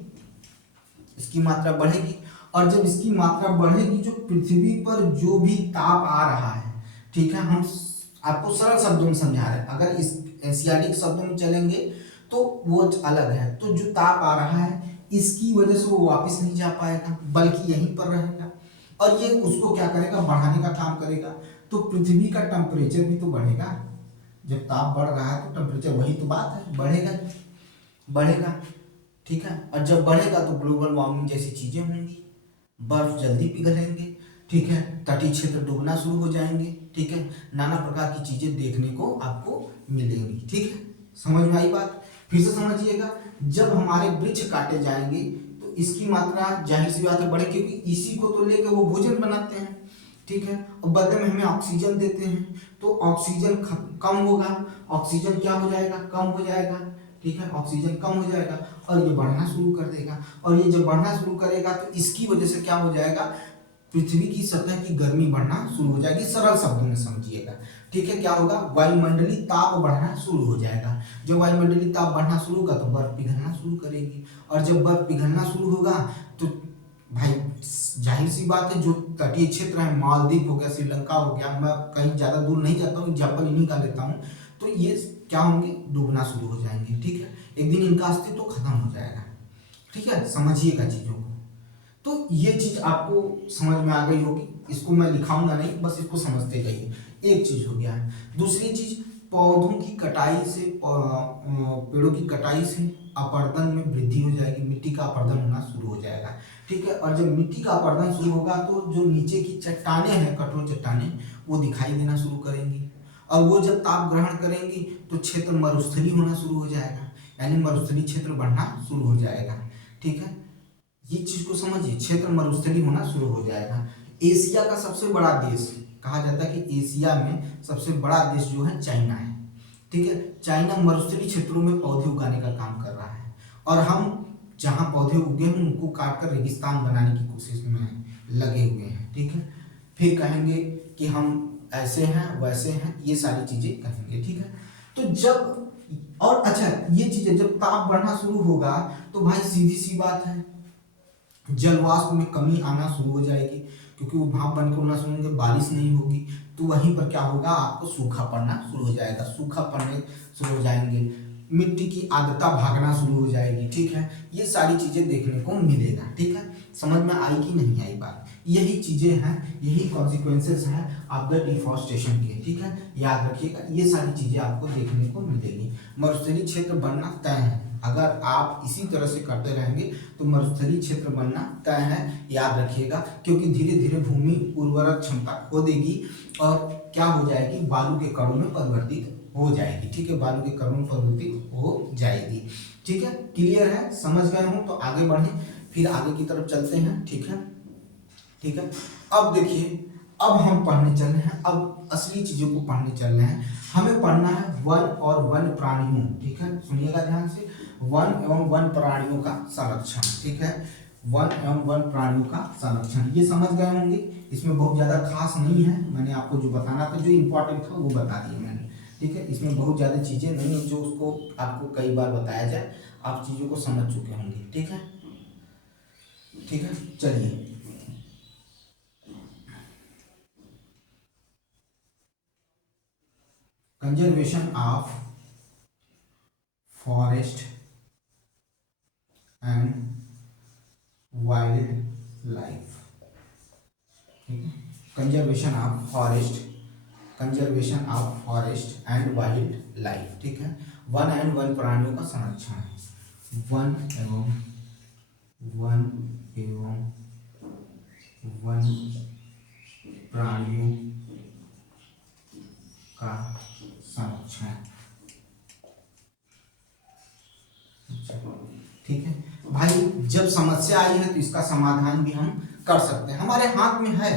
इसकी मात्रा बढ़ेगी। और जब इसकी मात्रा बढ़ेगी, जो पृथ्वी पर जो भी ताप आ रहा है, ठीक है, हम आपको सरल शब्दों में समझा रहे हैं, अगर इस एशियाटिक शब्दों में चलेंगे तो वो अलग है। तो जो ताप आ रहा है, इसकी वजह से वो वापस नहीं जा पाएगा, बल्कि यहीं पर रहेगा। और ये उसको क्या करेगा? बढ़ाने का काम करेगा। तो पृथ्वी का टेम्परेचर भी तो बढ़ेगा। जब ताप बढ़ रहा है तो टेम्परेचर, वही तो बात है, बढ़ेगा, बढ़ेगा, ठीक है? और जब बढ़ेगा तो ग्लोबल वार्मिंग जैसी चीजें होंगी, बर्फ जल्दी पिघलेंगे, ठीक है, तटीय क्षेत्र डूबना शुरू हो जाएंगे, ठीक है, नाना प्रकार की चीजें देखने को आपको मिलेंगी, ठीक है? समझ में आई बात? फिर से समझिएगा। जब हमारे वृक्ष काटे जाएंगे तो इसकी मात्रा जाहिर सी बात है बढ़े, क्योंकि इसी को तो लेकर वो भोजन बनाते हैं, ठीक है, और बदले में हमें ऑक्सीजन देते हैं। तो ऑक्सीजन कम होगा, ऑक्सीजन क्या हो जाएगा? कम हो जाएगा, ठीक है, ऑक्सीजन कम हो जाएगा और ये बढ़ना शुरू कर देगा। और ये जब बढ़ना शुरू करेगा तो इसकी वजह से क्या हो जाएगा? पृथ्वी की सतह की गर्मी बढ़ना शुरू हो जाएगी, सरल शब्दों में समझिएगा, ठीक है? क्या होगा? वायुमंडलीय ताप बढ़ना शुरू हो जाएगा। जब वायुमंडलीय ताप बढ़ना शुरू होगा तो बर्फ पिघलना शुरू करेगी। और जब बर्फ पिघलना शुरू होगा तो भाई जाहिर सी बात है, जो तटीय क्षेत्र है, मालदीव हो गया, श्रीलंका हो गया, मैं कहीं ज्यादा दूर नहीं जाता हूँ, एग्जाम्पल इन्हीं का लेता हूँ, तो ये क्या होंगे? डूबना शुरू हो जाएंगे, ठीक है? एक दिन इनका अस्तित्व तो खत्म हो जाएगा, ठीक है? समझिएगा चीजों को। तो ये चीज आपको समझ में आ गई होगी, इसको मैं लिखाऊंगा नहीं, बस इसको समझते जाइए। एक चीज हो गया है। दूसरी चीज, पौधों की कटाई से, पेड़ों की कटाई से अपरदन में वृद्धि हो जाएगी, मिट्टी का अपरदन होना शुरू हो जाएगा, ठीक है? और जब मिट्टी का अपरदन शुरू होगा तो जो नीचे की चट्टानें हैं, कठोर चट्टानें, वो दिखाई देना शुरू करेंगी। और वो जब ताप ग्रहण करेंगी तो क्षेत्र मरुस्थलीय होना शुरू हो जाएगा, यानी मरुस्थलीय क्षेत्र बढ़ना शुरू हो जाएगा, ठीक है? ये चीज को समझिए, क्षेत्र मरुस्थलीय होना शुरू हो जाएगा। एशिया का सबसे बड़ा देश कहा जाता है कि एशिया में सबसे बड़ा देश जो है चाइना है, ठीक है? चाइना मरुस्थलीय क्षेत्रों में पौधे उगाने का काम कर रहा है। और हम जहाँ पौधे उगे हैं उनको काट कर रेगिस्तान बनाने की कोशिश में लगे हुए हैं, ठीक है? फिर कहेंगे कि हम ऐसे हैं वैसे हैं, ये सारी चीजें कहेंगे, ठीक है? तो जब और अच्छा, ये चीजें जब ताप बढ़ना शुरू होगा तो भाई सीधी सी बात है, जलवाष्प में कमी आना शुरू हो जाएगी, क्योंकि वो भाप बनकर उड़ना शुरू होंगे, बारिश नहीं होगी, तो वहीं पर क्या होगा, आपको सूखा पड़ना शुरू हो जाएगा, सूखा पड़ने शुरू हो जाएंगे, मिट्टी की आर्द्रता भागना शुरू हो जाएगी। ठीक है, ये सारी चीजें देखने को मिलेगा। ठीक है, समझ में आई कि नहीं आई बात? यही चीजें हैं, यही कॉन्सिक्वेंसेस हैं ऑफ द डिफॉरेस्टेशन के। ठीक है, याद रखिएगा, ये सारी चीजें आपको देखने को मिलेगी। मरुस्थलीय क्षेत्र बनना तय है, अगर आप इसी तरह से करते रहेंगे तो मरुस्थलीय क्षेत्र बनना तय है, याद रखिएगा, क्योंकि धीरे धीरे भूमि उर्वरक क्षमता खो देगी और क्या हो जाएगी, बालू के कणों में परिवर्तित हो जाएगी। ठीक है, बालू के कणों में परिवर्तित हो जाएगी। ठीक है, क्लियर है, समझ गए हो तो आगे बढ़े, फिर आगे की तरफ चलते हैं। ठीक है, ठीक है, अब देखिए, अब हम पढ़ने चल रहे हैं, अब असली चीजों को पढ़ने चल रहे हैं। हमें पढ़ना है वन और वन प्राणियों। ठीक है, सुनिएगा ध्यान से, वन एवं वन प्राणियों का संरक्षण। ठीक है, वन एवं वन प्राणियों का संरक्षण, ये समझ गए होंगे, इसमें बहुत ज्यादा खास नहीं है, मैंने आपको जो बताना था, जो इम्पोर्टेंट था वो बता दिया मैंने। ठीक है, इसमें बहुत ज्यादा चीजें नहीं है जो उसको आपको कई बार बताया जाए, आप चीजों को समझ चुके होंगे। ठीक है, ठीक है, चलिए, conservation of forest and wild life. ठीक है, conservation of forest, conservation of forest and wild life. ठीक है, वन एंड वन प्राणियों का संरक्षण है, वन एवं वन प्राणियों का संरक्षण। ठीक है भाई, जब समस्या आई है तो इसका समाधान भी हम कर सकते हैं, हमारे हाथ में है,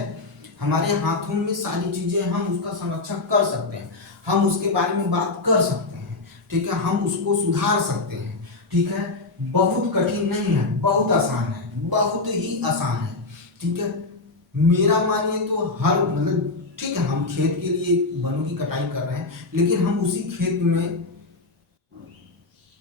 हमारे हाथों में सारी चीजें, हम उसका संरक्षण कर सकते हैं, हम उसके बारे में बात कर सकते हैं। ठीक है, हम उसको सुधार सकते हैं। ठीक है, बहुत कठिन नहीं है, बहुत आसान है, बहुत ही आसान है। ठीक है, मेरा मानिए तो हर मतलब, ठीक है, हम खेत के लिए वनों की कटाई कर रहे हैं, लेकिन हम उसी खेत में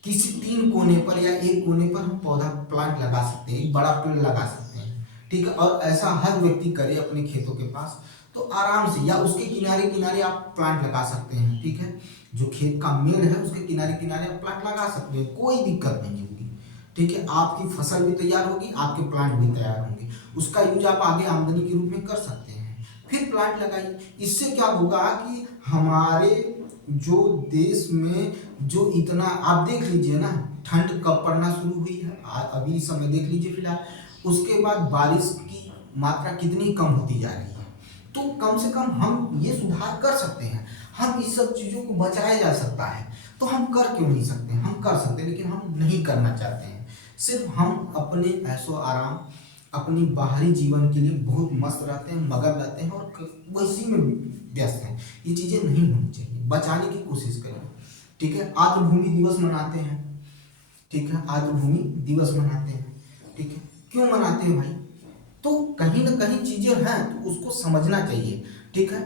किसी 3 कोने पर या एक कोने पर हम पौधा प्लांट लगा सकते हैं, एक बड़ा पेड़ लगा सकते हैं। ठीक है, और ऐसा हर व्यक्ति करे अपने खेतों के पास, तो आराम से, या उसके किनारे किनारे आप प्लांट लगा सकते हैं। ठीक है, जो खेत का मेड़ है उसके किनारे किनारे आप प्लांट लगा सकते हैं, कोई दिक्कत नहीं होगी। ठीक है, आपकी फसल भी तैयार होगी, आपके प्लांट भी तैयार होंगे, उसका यूज आप आगे आमदनी के रूप में कर सकते हैं। फिर प्लांट लगाइए, इससे क्या होगा कि हमारे जो देश में जो इतना, आप देख लीजिए ना, ठंड कब पड़ना शुरू हुई है, अभी इस समय देख लीजिए फिलहाल, उसके बाद बारिश की मात्रा कितनी कम होती जा रही है। तो कम से कम हम ये सुधार कर सकते हैं, हम इस सब चीज़ों को बचाया जा सकता है, तो हम कर क्यों नहीं सकते, हम कर सकते हैं, लेकिन हम नहीं करना चाहते हैं। सिर्फ हम अपने ऐशो आराम, अपनी बाहरी जीवन के लिए बहुत मस्त रहते हैं, मगन रहते हैं और उसी में व्यस्त हैं। ये चीज़ें नहीं होनी चाहिए, बचाने की कोशिश करें। ठीक है, आर्द्रभूमि दिवस मनाते हैं। ठीक है, आर्द्रभूमि दिवस मनाते हैं। ठीक है, क्यों मनाते हैं भाई, तो कहीं ना कहीं चीजें हैं तो उसको समझना चाहिए। ठीक है,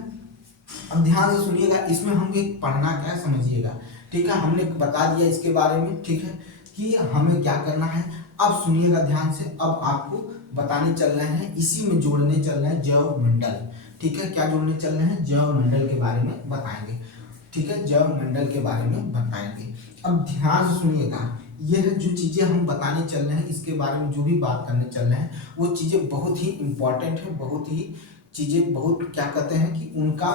अब ध्यान से सुनिएगा, इसमें हम एक पढ़ना क्या है समझिएगा। ठीक है, हमने बता दिया इसके बारे में। ठीक है, कि हमें क्या करना है, अब सुनिएगा ध्यान से, अब आपको बताने चल रहे हैं, इसी में जोड़ने चल रहे हैं जैव मंडल। ठीक है, क्या जोड़ने चल रहे हैं, जैव मंडल के बारे में बताएंगे। ठीक है, जैव मंडल के बारे में बताएंगे। अब ध्यान से सुनिएगा, यह जो चीजें हम बताने चल रहे हैं, इसके बारे में जो भी बात करने चल रहे हैं, वो चीजें बहुत ही इंपॉर्टेंट है, बहुत ही चीजें, बहुत क्या कहते हैं कि उनका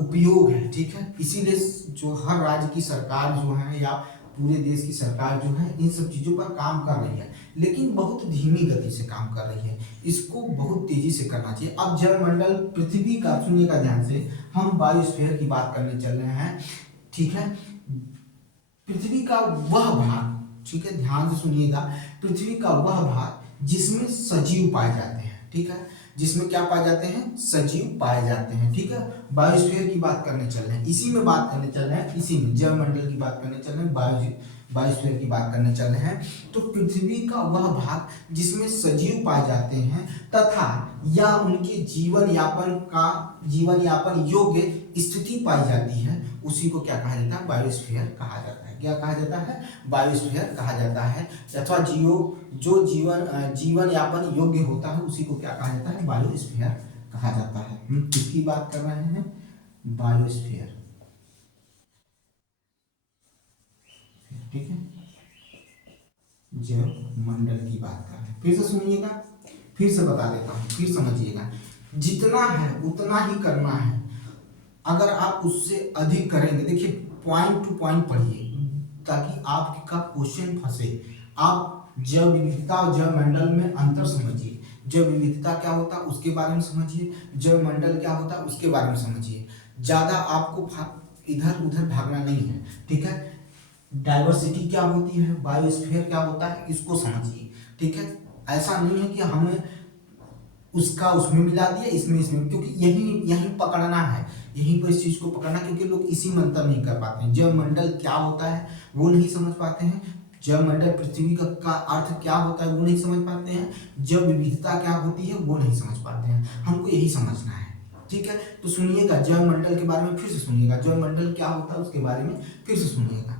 उपयोग है। ठीक है, इसीलिए जो हर राज्य की सरकार जो है या पूरे देश की सरकार जो है इन सब चीजों पर काम कर रही है, लेकिन बहुत धीमी गति से काम कर रही है, इसको बहुत तेजी से करना चाहिए। अब जलमंडल पृथ्वी का, सुनिएगा ध्यान से, हम बायोस्फीयर की बात करने चल रहे हैं। ठीक है, पृथ्वी का वह भाग, ठीक है ध्यान से सुनिएगा, पृथ्वी का वह भाग जिसमें सजीव पाए जाते हैं। ठीक है, जिसमें क्या पाए जाते हैं, सजीव पाए जाते हैं। ठीक है, बायोस्फीयर की बात करने चल रहे हैं, इसी में बात करने चल रहे हैं, इसी में जैवमंडल की बात करने चल रहे हैं, बायोस्फीयर की बात करने चल रहे हैं। तो पृथ्वी का वह भाग जिसमें सजीव पाए जाते हैं तथा या उनके जीवन यापन योग्य स्थिति पाई जाती है, उसी को क्या कहा जाता है, बायोस्फीयर कहा जाता है। क्या कहा जाता है, बायोस्फीयर कहा जाता है। अथवा जो जीवन यापन योग्य होता है उसी को क्या कहा जाता है, बायोस्फीयर कहा जाता है। हम किसकी बात कर रहे हैं, बायोस्फीयर, ठीक है, जैव मंडल की बात कर रहे हैं। फिर से सुनिएगा, फिर से बता देता हूँ, फिर समझिएगा। जितना है उतना ही करना है, अगर आप उससे अधिक करेंगे, देखिए पॉइंट टू पॉइंट पढ़िए ताकि आपका क्वेश्चन फंसे। आप जैव विविधता और जैव मंडल में अंतर समझिए। जैव विविधता क्या होता है उसके बारे में समझिए, जैव मंडल क्या होता है उसके बारे में समझिए। ज्यादा आपको इधर उधर भागना नहीं है, ठीक है। डाइवर्सिटी क्या होती है, बायोस्फीयर क्या होता है, इसको समझिए, ठीक है। ऐसा नहीं है कि हमें उसका उसमें मिला दिया, इसमें, क्योंकि यही पकड़ना है, यहीं पर इस चीज को पकड़ना, क्योंकि लोग इसी में अंतर नहीं कर पाते हैं। जैव मंडल क्या होता है वो नहीं समझ पाते हैं, जैव मंडल पृथ्वी का अर्थ क्या होता है वो नहीं समझ पाते हैं, जैव विविधता क्या होती है वो नहीं समझ पाते हैं। हमको यही समझना है, ठीक है। तो सुनिएगा, जैव मंडल के बारे में फिर से सुनिएगा, जैव मंडल क्या होता है उसके बारे में फिर से सुनिएगा।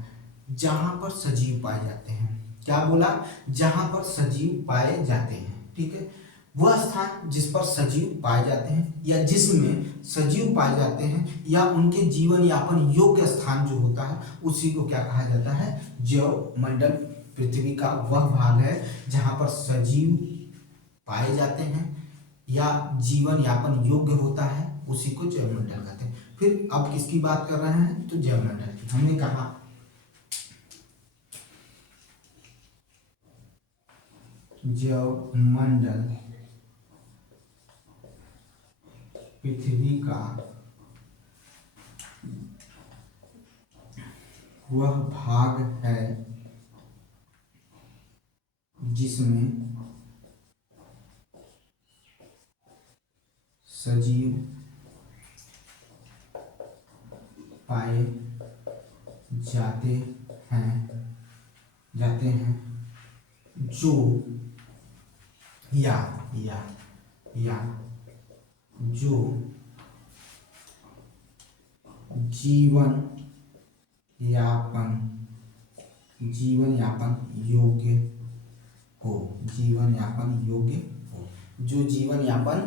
जहां पर सजीव पाए जाते हैं, क्या बोला, जहां पर सजीव पाए जाते हैं, ठीक है। वह स्थान जिस पर सजीव पाए जाते हैं या जिसमें सजीव पाए जाते हैं या उनके जीवन यापन योग्य स्थान जो होता है उसी को क्या कहा जाता है, जैव मंडल। पृथ्वी का वह भाग है जहां पर सजीव पाए जाते हैं या जीवन यापन योग्य होता है, उसी को जैव मंडल कहते हैं। फिर अब किसकी बात कर रहे हैं, तो जैव मंडल की। हमने कहा जैव मंडल पृथ्वी का वह भाग है जिसमें सजीव पाए जाते हैं जो या जो जीवन यापन योग्य हो, जीवन यापन योग्य हो, जो जीवन यापन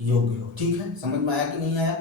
योग्य हो, ठीक है। समझ में आया कि नहीं आया,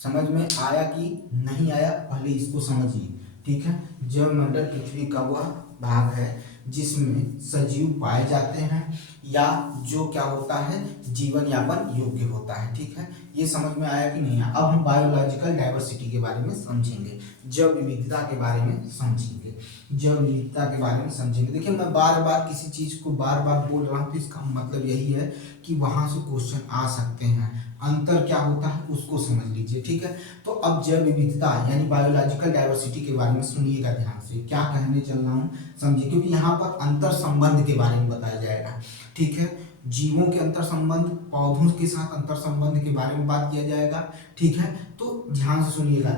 समझ में आया कि नहीं आया, पहले इसको समझिए, ठीक है। जैव मंडल पृथ्वी का वह भाग है जिसमें सजीव पाए जाते हैं या जो क्या होता है, जीवन यापन योग्य होता है, ठीक है। ये समझ में आया कि नहीं आया। अब हम बायोलॉजिकल डाइवर्सिटी के बारे में समझेंगे, जैव विविधता के बारे में समझेंगे, जैव विविधता के बारे में समझेंगे। देखिए मैं बार बार किसी चीज को बार बार बोल रहा हूँ तो इसका मतलब यही है कि वहां से क्वेश्चन आ सकते हैं, अंतर क्या होता है उसको समझ लीजिए, ठीक है। तो अब जैव विविधता यानी बायोलॉजिकल डाइवर्सिटी के बारे में सुनिएगा ध्यान से, क्या कहने चल रहा हूँ समझिए, क्योंकि यहाँ पर अंतर संबंध के बारे में बताया जाएगा, ठीक है। जीवों के अंतर संबंध, पौधों के साथ अंतर संबंध के बारे में बात किया जाएगा, ठीक है। तो ध्यान से सुनिएगा,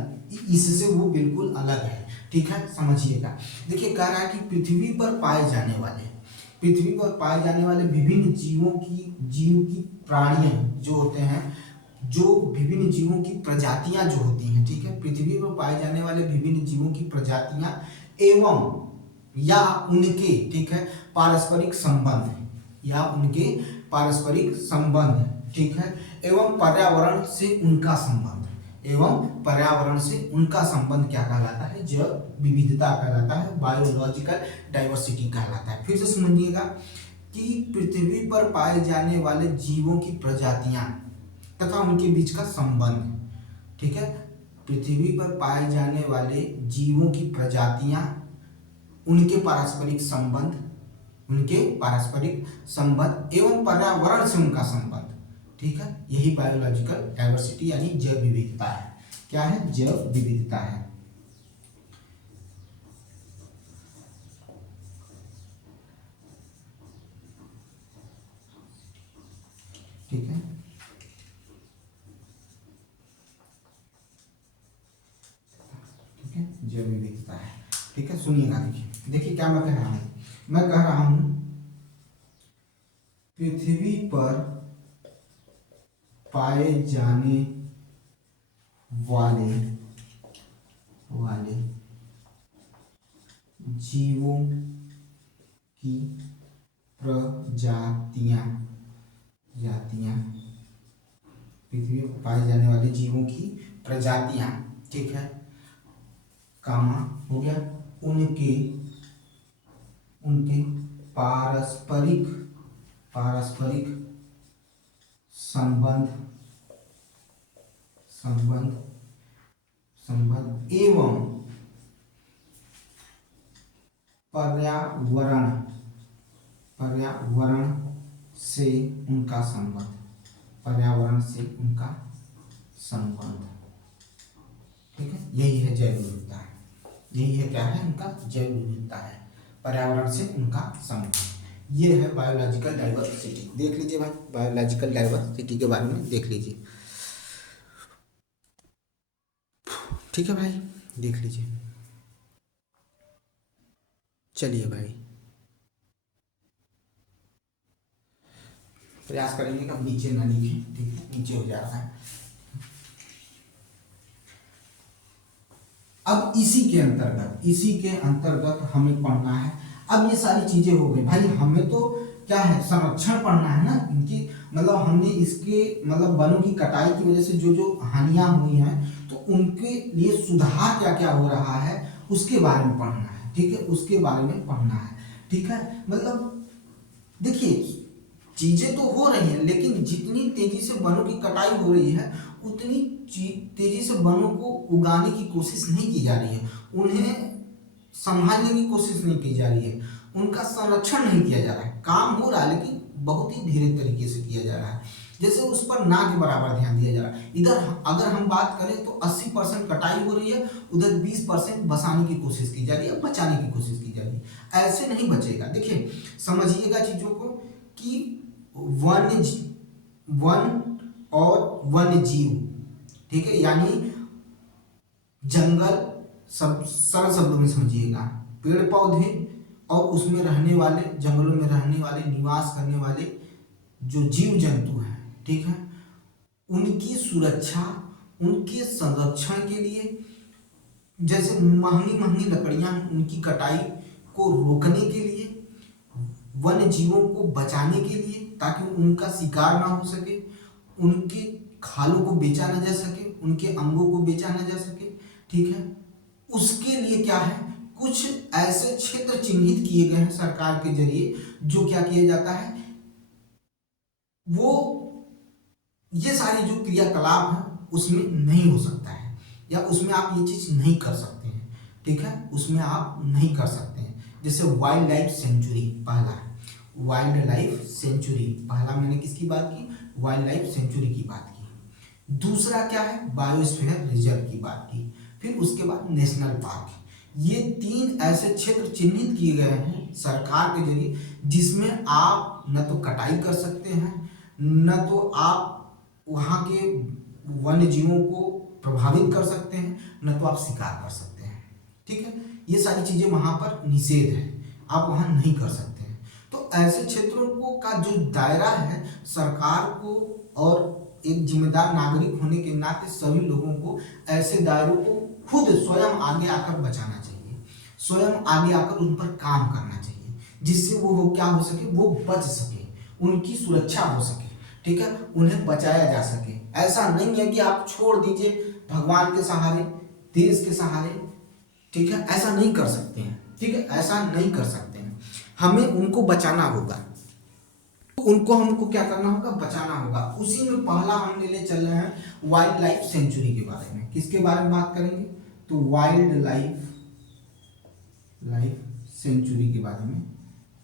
इससे वो बिल्कुल अलग है, ठीक है, समझिएगा। देखिए कह रहा है कि पृथ्वी पर पाए जाने वाले विभिन्न जीव की प्राणियां जो होते हैं, जो विभिन्न जीवों की प्रजातियां जो होती हैं, ठीक है। पृथ्वी पर पाए जाने वाले विभिन्न जीवों की प्रजातियां एवं या उनके, ठीक है, पारस्परिक संबंध, ठीक है, एवं पर्यावरण से उनका संबंध क्या कहलाता है, जैव विविधता कहलाता है, बायोलॉजिकल डाइवर्सिटी कहलाता है। फिर से समझिएगा कि पृथ्वी पर पाए जाने वाले जीवों की प्रजातियां तथा उनके बीच का संबंध, ठीक है। पृथ्वी पर पाए जाने वाले जीवों की प्रजातियां, उनके पारस्परिक संबंध एवं पर्यावरण से उनका संबंध, ठीक है, यही बायोलॉजिकल डाइवर्सिटी यानी जैव विविधता है। क्या है, जैव विविधता है, ठीक है। ठीक है, जैव विविधता है, ठीक है। सुनिएगा, देखिए क्या मैं कह रहा हूं, पृथ्वी पर पाए जाने वाले वाले जीवों की प्रजातियां जातियां पृथ्वी पर पाए जाने वाले जीवों की प्रजातियां, ठीक है, कामा हो गया, उनके उनके पारस्परिक पारस्परिक संबंध संबंध संबंध एवं पर्यावरण पर्यावरण से उनका संबंध पर्यावरण से उनका संबंध, ठीक है, यही है जैव विविधता, यही है क्या है उनका जैव विविधता है, पर्यावरण से उनका संबंध। ये है बायोलॉजिकल डाइवर्सिटी। देख लीजिए भाई, बायोलॉजिकल डाइवर्सिटी के बारे में देख लीजिए, ठीक है भाई, देख लीजिए। चलिए भाई, प्रयास करेंगे कि हम नीचे ना लिखें, ठीक है, नीचे हो जा रहा है। अब इसी के अंतर्गत हमें पढ़ना है। अब ये सारी चीजें हो गई भाई, हमें तो क्या है संरक्षण पढ़ना है ना इनकी, मतलब हमने इसके मतलब वनों की कटाई की वजह से जो जो हानियां हुई हैं तो उनके लिए सुधार क्या क्या हो रहा है उसके बारे में पढ़ना है, ठीक है, उसके बारे में पढ़ना है, ठीक है। मतलब देखिए चीजें तो हो रही हैं, लेकिन जितनी तेजी से वनों की कटाई हो रही है उतनी तेजी से वनों को उगाने की कोशिश नहीं की जा रही है, उन्हें संभालने की कोशिश नहीं की जा रही है, उनका संरक्षण नहीं किया जा रहा है। काम हो रहा है लेकिन बहुत ही धीरे तरीके से किया जा रहा है, जैसे उस पर ना के बराबर ध्यान दिया जा रहा है। इधर अगर हम बात करें तो 80% कटाई हो रही है, उधर 20% बसाने की कोशिश की जा रही है, बचाने की कोशिश की जा रही है। ऐसे नहीं बचेगा। देखिए समझिएगा चीजों को कि वन और वन्य जीव, ठीक है, यानी जंगल, सब सरल शब्दों में समझिएगा, पेड़ पौधे और उसमें रहने वाले, जंगलों में रहने वाले, निवास करने वाले जो जीव जंतु हैं, ठीक है, उनकी सुरक्षा, उनके संरक्षण के लिए जैसे महंगी महंगी लकड़ियां, उनकी कटाई को रोकने के लिए, वन्य जीवों को बचाने के लिए ताकि उनका शिकार ना हो सके, उनके खालों को बेचा ना जा सके, उनके अंगों को बेचा ना जा सके, ठीक है, उसके लिए क्या है कुछ ऐसे क्षेत्र चिन्हित किए गए हैं सरकार के जरिए, जो क्या किया जाता है वो ये सारी जो क्रियाकलाप है उसमें नहीं हो सकता है, या उसमें आप ये चीज नहीं कर सकते हैं, ठीक है, उसमें आप नहीं कर सकते हैं। जैसे वाइल्ड लाइफ सेंचुरी पहला है, वाइल्ड लाइफ सेंचुरी पहला मैंने किसकी बात की, वाइल्ड लाइफ सेंचुरी की बात की। दूसरा क्या है बायोस्फीयर रिजर्व की बात की, फिर उसके बाद नेशनल पार्क। ये 3 ऐसे क्षेत्र चिन्हित किए गए हैं सरकार के जरिए जिसमें आप न तो कटाई कर सकते हैं, न तो आप वहाँ के वन्य जीवों को प्रभावित कर सकते हैं, न तो आप शिकार कर सकते हैं, ठीक है, ये सारी चीजें वहां पर निषेध है, आप वहां नहीं कर सकते हैं। तो ऐसे क्षेत्रों को का जो दायरा है सरकार को और एक जिम्मेदार नागरिक होने के नाते सभी लोगों को ऐसे दायरों को खुद स्वयं आगे आकर बचाना चाहिए, स्वयं आगे आकर उन पर काम करना चाहिए, जिससे वो क्या हो सके, वो बच सके, उनकी सुरक्षा हो सके, ठीक है, उन्हें बचाया जा सके। ऐसा नहीं है कि आप छोड़ दीजिए भगवान के सहारे, देश के सहारे, ठीक है, ऐसा नहीं कर सकते हैं, ठीक है, ऐसा नहीं कर सकते हैं, हमें उनको बचाना होगा, उनको हमको क्या करना होगा, बचाना होगा। उसी में पहला हम ले चल रहे हैं वाइल्ड लाइफ सेंचुरी के बारे में। किसके बारे में बात करेंगे, तो वाइल्ड लाइफ सेंचुरी के बारे में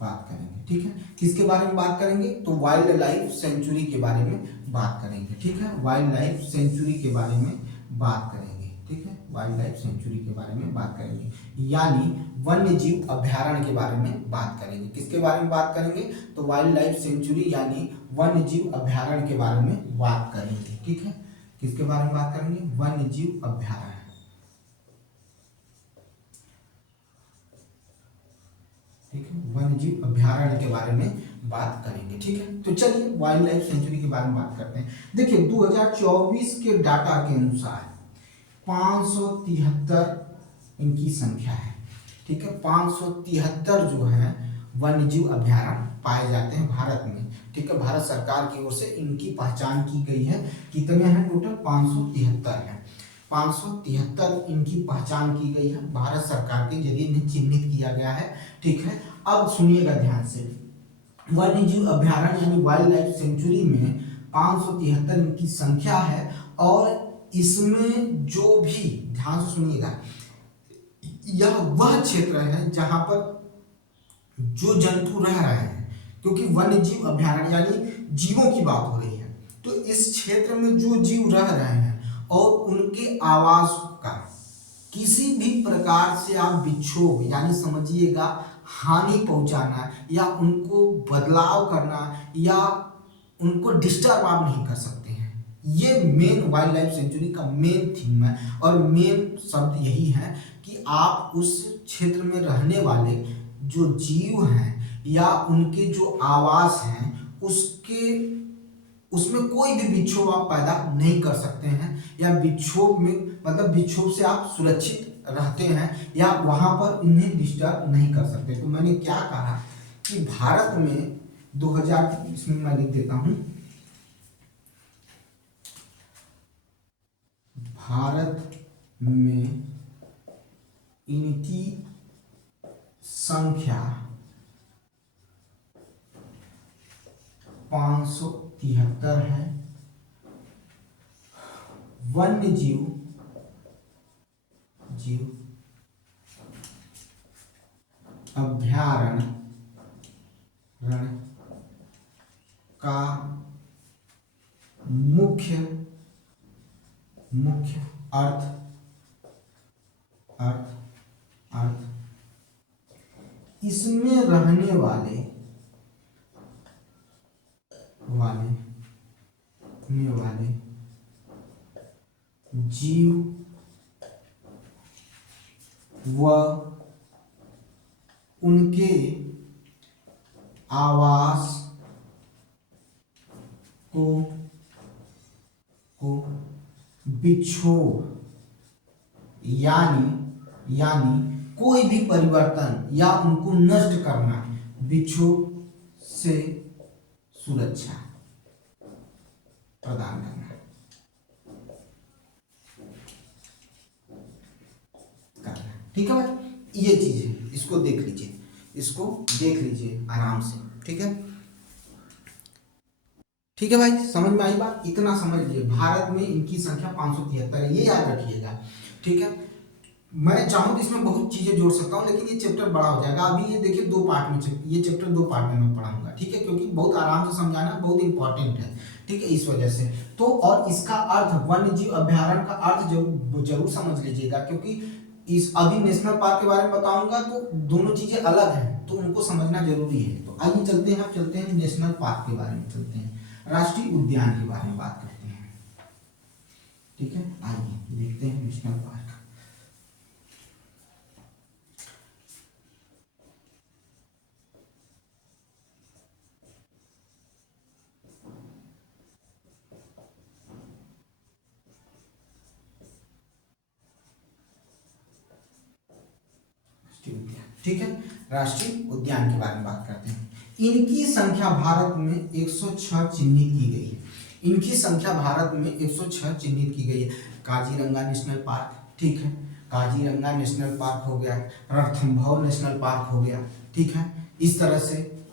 बात करेंगे, ठीक है, किसके बारे में बात करेंगे, तो वाइल्ड लाइफ सेंचुरी के बारे में बात करेंगे, ठीक है, वाइल्ड लाइफ सेंचुरी के बारे में बात करेंगे, ठीक है, वाइल्ड लाइफ सेंचुरी के बारे में बात करेंगे, यानी वन्य जीव अभ्यारण्य के बारे में बात करेंगे। किसके बारे में बात करेंगे, तो वाइल्ड लाइफ सेंचुरी यानी वन्य जीव अभ्यारण्य के बारे में बात करेंगे, ठीक है, किसके बारे में बात करेंगे, वन्य जीव अभ्यारण्य, ठीक है, वन्य जीव अभ्यारण्य के बारे में बात करेंगे, ठीक है। तो चलिए वाइल्ड लाइफ सेंचुरी के बारे में बात करते हैं। देखिए 2024 के डाटा के अनुसार 573 इनकी संख्या है। ठीक है, 573 जो है वन्य जीव अभ्यारण्य पाए जाते हैं भारत में। ठीक है, भारत सरकार की ओर से इनकी पहचान की गई है। कितने हैं टोटल? 573 हैं। 573 इनकी पहचान की गई है, भारत सरकार के जरिए इन्हें चिन्हित किया गया है। ठीक है, अब सुनिएगा ध्यान से, वन्य जीव अभ्यारण्य यानी वाइल्ड लाइफ सेंचुरी में 573 इनकी संख्या है। और इसमें जो भी, ध्यान से सुनिएगा, यह वह क्षेत्र है जहां पर जो जंतु रह रहे हैं, क्योंकि वन्य जीव अभ्यारण्य यानी जीवों की बात हो रही है, तो इस क्षेत्र में जो जीव रह रहे हैं और उनके आवास का किसी भी प्रकार से आप विक्षोभ यानी समझिएगा हानि पहुंचाना या उनको बदलाव करना या उनको डिस्टर्ब आप नहीं कर सकते हैं। ये मेन वाइल्ड लाइफ सेंचुरी का मेन थीम है और मेन शब्द यही है कि आप उस क्षेत्र में रहने वाले जो जीव हैं या उनके जो आवास हैं उसमें कोई भी विक्षोभ आप पैदा नहीं कर सकते हैं, या विक्षोभ में मतलब विक्षोभ से आप सुरक्षित रहते हैं या वहां पर इन्हें डिस्टर्ब नहीं कर सकते। तो मैंने क्या कहा कि भारत में 2000, इसमें मैं लिख देता हूं, भारत में इनकी संख्या 573 है। वन्य जीव अभ्यारण्य का मुख्य अर्थ इसमें रहने वाले जीव व उनके आवास को विक्षोभ यानी कोई भी परिवर्तन या उनको नष्ट करना, विक्षोभ से सुरक्षा प्रदान करना। ठीक है भाई, ये चीज है, इसको देख लीजिए आराम से। ठीक है भाई, समझ में आई बात? इतना समझ लीजिए, भारत में इनकी संख्या 573 है, ये याद रखिएगा। ठीक है, मैं चाहूँ तो इसमें बहुत चीजें जोड़ सकता हूँ, लेकिन ये चैप्टर बड़ा हो जाएगा। अभी ये देखिए 2 पार्ट में, ये चैप्टर 2 पार्ट में मैं पढ़ाऊंगा। ठीक है, क्योंकि बहुत आराम से समझाना बहुत इंपॉर्टेंट है। ठीक है, इस वजह से तो, और इसका अर्थ, वन्य जीव अभ्यारण्य का अर्थ जरूर समझ लीजिएगा, क्योंकि इस अभी नेशनल पार्क के बारे में बताऊंगा तो दोनों चीजें अलग हैं, तो उनको समझना जरूरी है। तो आइए चलते हैं नेशनल पार्क के बारे में, चलते हैं राष्ट्रीय उद्यान के बारे में बात करते हैं। ठीक है, आइए देखते हैं नेशनल पार्क। ठीक है, राष्ट्रीय उद्यान के बारे में बात करते हैं। इनकी संख्या भारत में 106 चिन्हित की गई है। इनकी संख्या भारत में 106 चिन्हित की गई है। काजीरंगा नेशनल पार्क, ठीक है, काजीरंगा नेशनल पार्क हो गया, रणथंभौर नेशनल पार्क हो गया। ठीक है, इस तरह से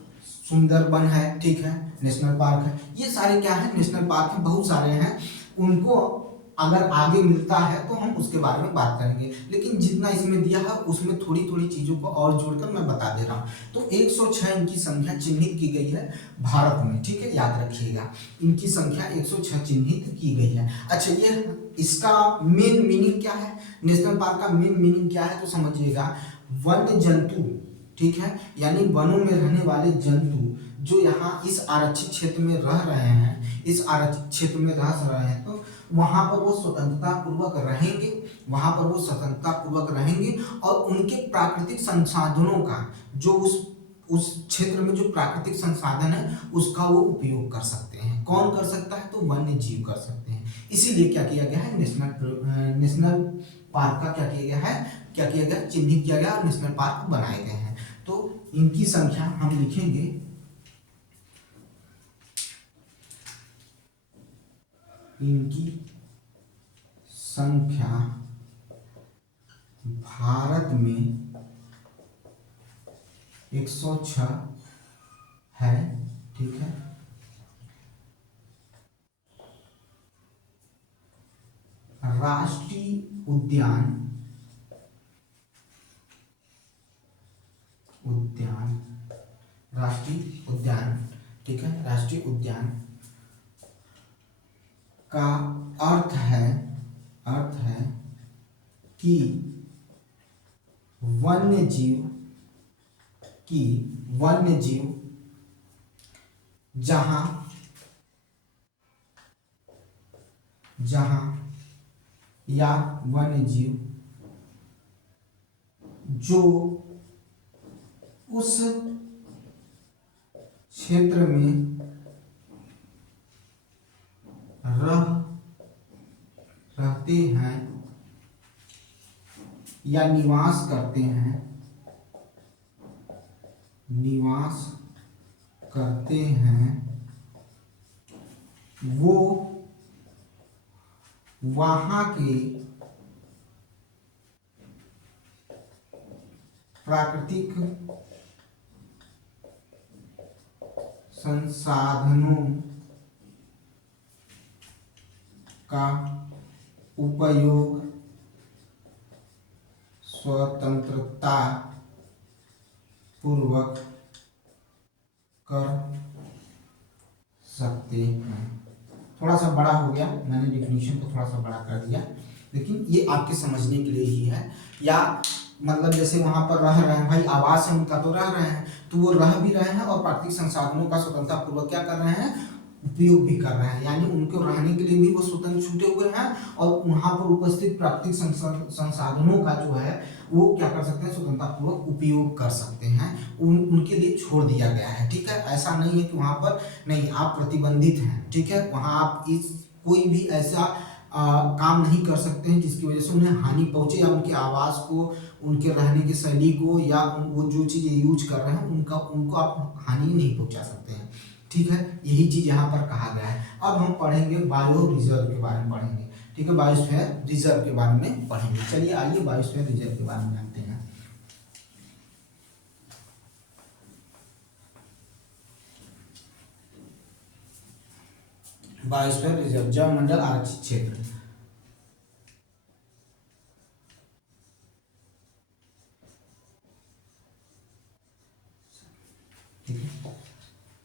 सुंदरबन है, ठीक है, नेशनल पार्क है। ये सारे क्या है? नेशनल पार्क है, बहुत सारे हैं। उनको अगर आगे मिलता है तो हम उसके बारे में बात करेंगे, लेकिन जितना इसमें दिया है उसमें थोड़ी थोड़ी चीजों को और जोड़कर मैं बता दे रहा हूँ। तो 106 इनकी संख्या चिन्हित की गई है भारत में। ठीक है, याद रखिएगा, इनकी संख्या 106 चिन्हित की गई है। अच्छा, ये इसका मेन मीनिंग क्या है? नेशनल पार्क का मेन मीनिंग क्या है तो समझिएगा, वन्य जंतु, ठीक है, यानी वनों में रहने वाले जंतु जो यहाँ इस आरक्षित क्षेत्र में रह रहे हैं, इस आरक्षित क्षेत्र में रह रहे हैं, तो वहां पर वो स्वतंत्रता पूर्वक रहेंगे, और उनके प्राकृतिक संसाधनों का, जो उस क्षेत्र में जो प्राकृतिक संसाधन है उसका वो उपयोग कर सकते हैं। कौन कर सकता है? तो वन्य जीव कर सकते हैं। इसीलिए क्या किया गया है, नेशनल पार्क का क्या किया गया, चिन्हित किया गया और नेशनल पार्क बनाए गए हैं। तो इनकी संख्या हम लिखेंगे, इनकी संख्या भारत में 106 है, ठीक है। राष्ट्रीय उद्यान राष्ट्रीय उद्यान, ठीक है, राष्ट्रीय उद्यान का अर्थ है कि वन्य जीव जहां या वन्य जीव जो उस क्षेत्र में रहते हैं या निवास करते हैं, वो वहां के प्राकृतिक संसाधनों का उपयोग स्वतंत्रता पूर्वक कर सकते हैं। थोड़ा सा बड़ा हो गया, मैंने डिफिनीशन को थोड़ा सा बड़ा कर दिया, लेकिन ये आपके समझने के लिए ही है। या मतलब जैसे वहां पर रह रहे हैं भाई, आवास है उनका तो रह रहे हैं, तो वो रह भी रहे हैं और प्राकृतिक संसाधनों का स्वतंत्रता पूर्वक क्या कर रहे हैं, उपयोग भी कर रहे हैं, यानी उनको रहने के लिए भी वो स्वतंत्र छूटे हुए हैं और वहां पर उपस्थित प्राकृतिक संसाधनों का जो है वो क्या कर सकते हैं, स्वतंत्रता पूर्वक उपयोग कर सकते हैं, उनके लिए छोड़ दिया गया है, ठीक है। ऐसा नहीं है कि वहां पर नहीं आप प्रतिबंधित हैं, ठीक है, वहां आप कोई भी ऐसा काम नहीं कर सकते हैं जिसकी वजह से उन्हें हानि पहुंचे या उनके आवास को, उनके रहने की शैली को या वो जो चीज़ें यूज कर रहे हैं उनको आप हानि नहीं पहुंचा सकते हैं, ठीक है। यही चीज़ यहाँ पर कहा गया है। अब हम पढ़ेंगे बायो रिजर्व के बारे में पढ़ेंगे, ठीक है, बायोस्फीयर रिजर्व के बारे में पढ़ेंगे। चलिए आइए बायोस्फीयर रिजर्व के बारे में जानते हैं। बायोस्फीयर रिजर्व, जैव मंडल आरक्षित क्षेत्र,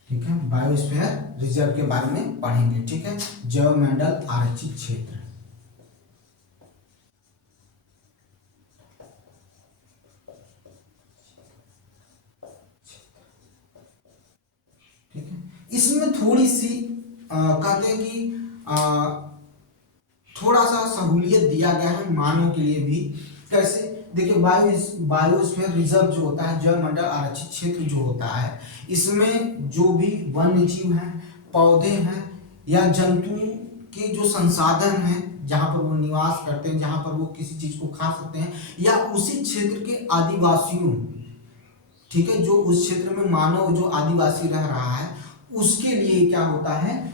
ठीक है, बायोस्फीयर रिजर्व के बारे में पढ़ेंगे, ठीक है, जैव मंडल आरक्षित क्षेत्र, ठीक है। इसमें थोड़ी सी कहते हैं कि थोड़ा सा सहूलियत दिया गया है मानव के लिए भी। कैसे, देखिए बायोस्फीयर रिजर्व जो होता है, जैव मंडल आरक्षित क्षेत्र जो होता है, इसमें जो भी वन्य जीव हैं, पौधे हैं या जंतु के जो संसाधन हैं, जहाँ पर वो निवास करते हैं, जहाँ पर वो किसी चीज को खा सकते हैं, या उसी क्षेत्र के आदिवासियों, ठीक है, जो उस क्षेत्र में मानव जो आदिवासी रह रहा है उसके लिए क्या होता है,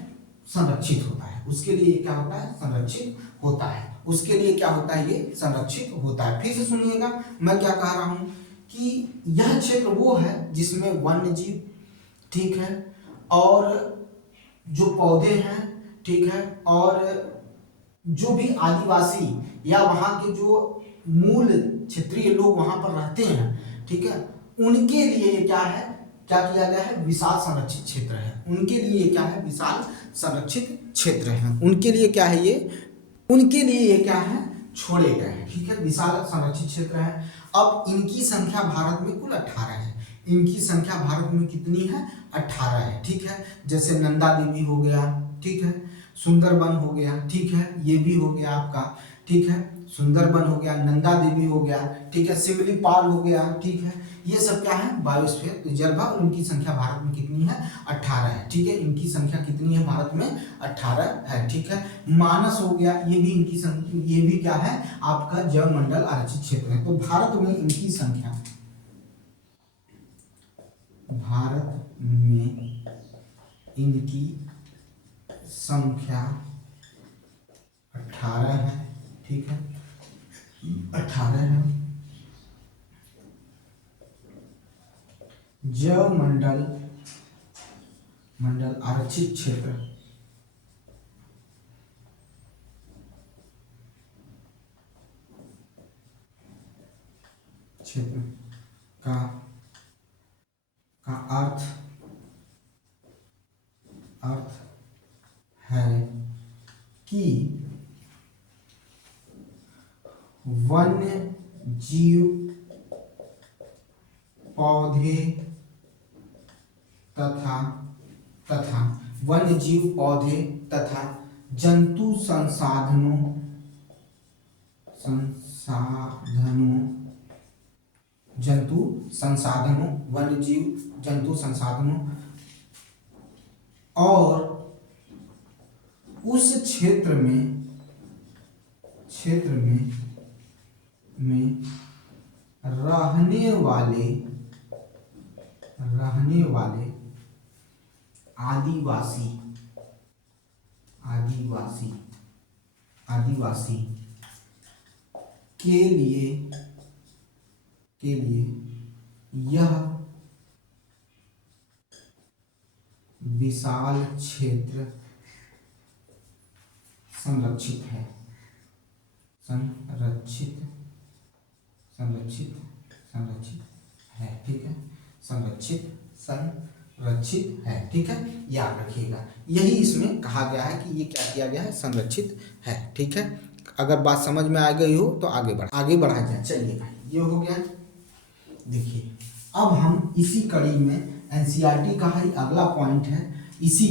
संरक्षित होता है, उसके लिए क्या होता है, संरक्षित होता है, उसके लिए क्या होता है, ये संरक्षित होता है। फिर से सुनिएगा मैं क्या कह रहा हूं कि यह क्षेत्र वो है जिसमें वन्य जीव, ठीक है, और जो पौधे हैं, ठीक है, और जो भी आदिवासी या वहां के जो मूल क्षेत्रीय लोग वहां पर रहते हैं, ठीक है, उनके लिए क्या है, क्या किया गया है, विशाल संरक्षित क्षेत्र है, उनके लिए क्या है, विशाल संरक्षित क्षेत्र है, उनके लिए क्या है, उनके लिए ये क्या है, छोड़े गए हैं, ठीक है, विशाल संरक्षित क्षेत्र है। अब इनकी संख्या भारत में कुल 18 है, इनकी संख्या भारत में कितनी है, 18 है, ठीक है। जैसे नंदा देवी हो गया, ठीक है, सुंदरबन हो गया, ठीक है, ये भी हो गया आपका, ठीक है, सुंदरबन हो गया, नंदा देवी हो गया, ठीक है, सिमलीपाल हो गया, ठीक है, ये सब क्या है, बायोस्फीयर रिजर्व है और इनकी संख्या भारत में कितनी है, 18 है। ठीक है, इनकी संख्या कितनी है भारत में, 18 है। ठीक है, मानस हो गया, ये भी इनकी संख्या, ये भी क्या है आपका जैव मंडल आरक्षित क्षेत्र है। तो भारत में इनकी संख्या, भारत में इनकी संख्या 18 है। ठीक है, 18 है। जैव मंडल आरक्षित क्षेत्र का अर्थ है कि वन्य जीव, पौधे तथा वन्य जीव, पौधे तथा जंतु संसाधनों वन्य जीव, जंतु संसाधनों और उस क्षेत्र में रहने वाले आदिवासी के लिए यह विशाल क्षेत्र संरक्षित है। ठीक है, संरक्षित है। ठीक है, याद रखिएगा, यही इसमें कहा गया है कि ये क्या किया गया है, संरक्षित है। ठीक है, अगर बात समझ में आ गई हो तो आगे बढ़ा जाए। चलिए भाई, ये हो गया। देखिए, अब हम इसी कड़ी में एनसीईआरटी का ही अगला पॉइंट है, इसी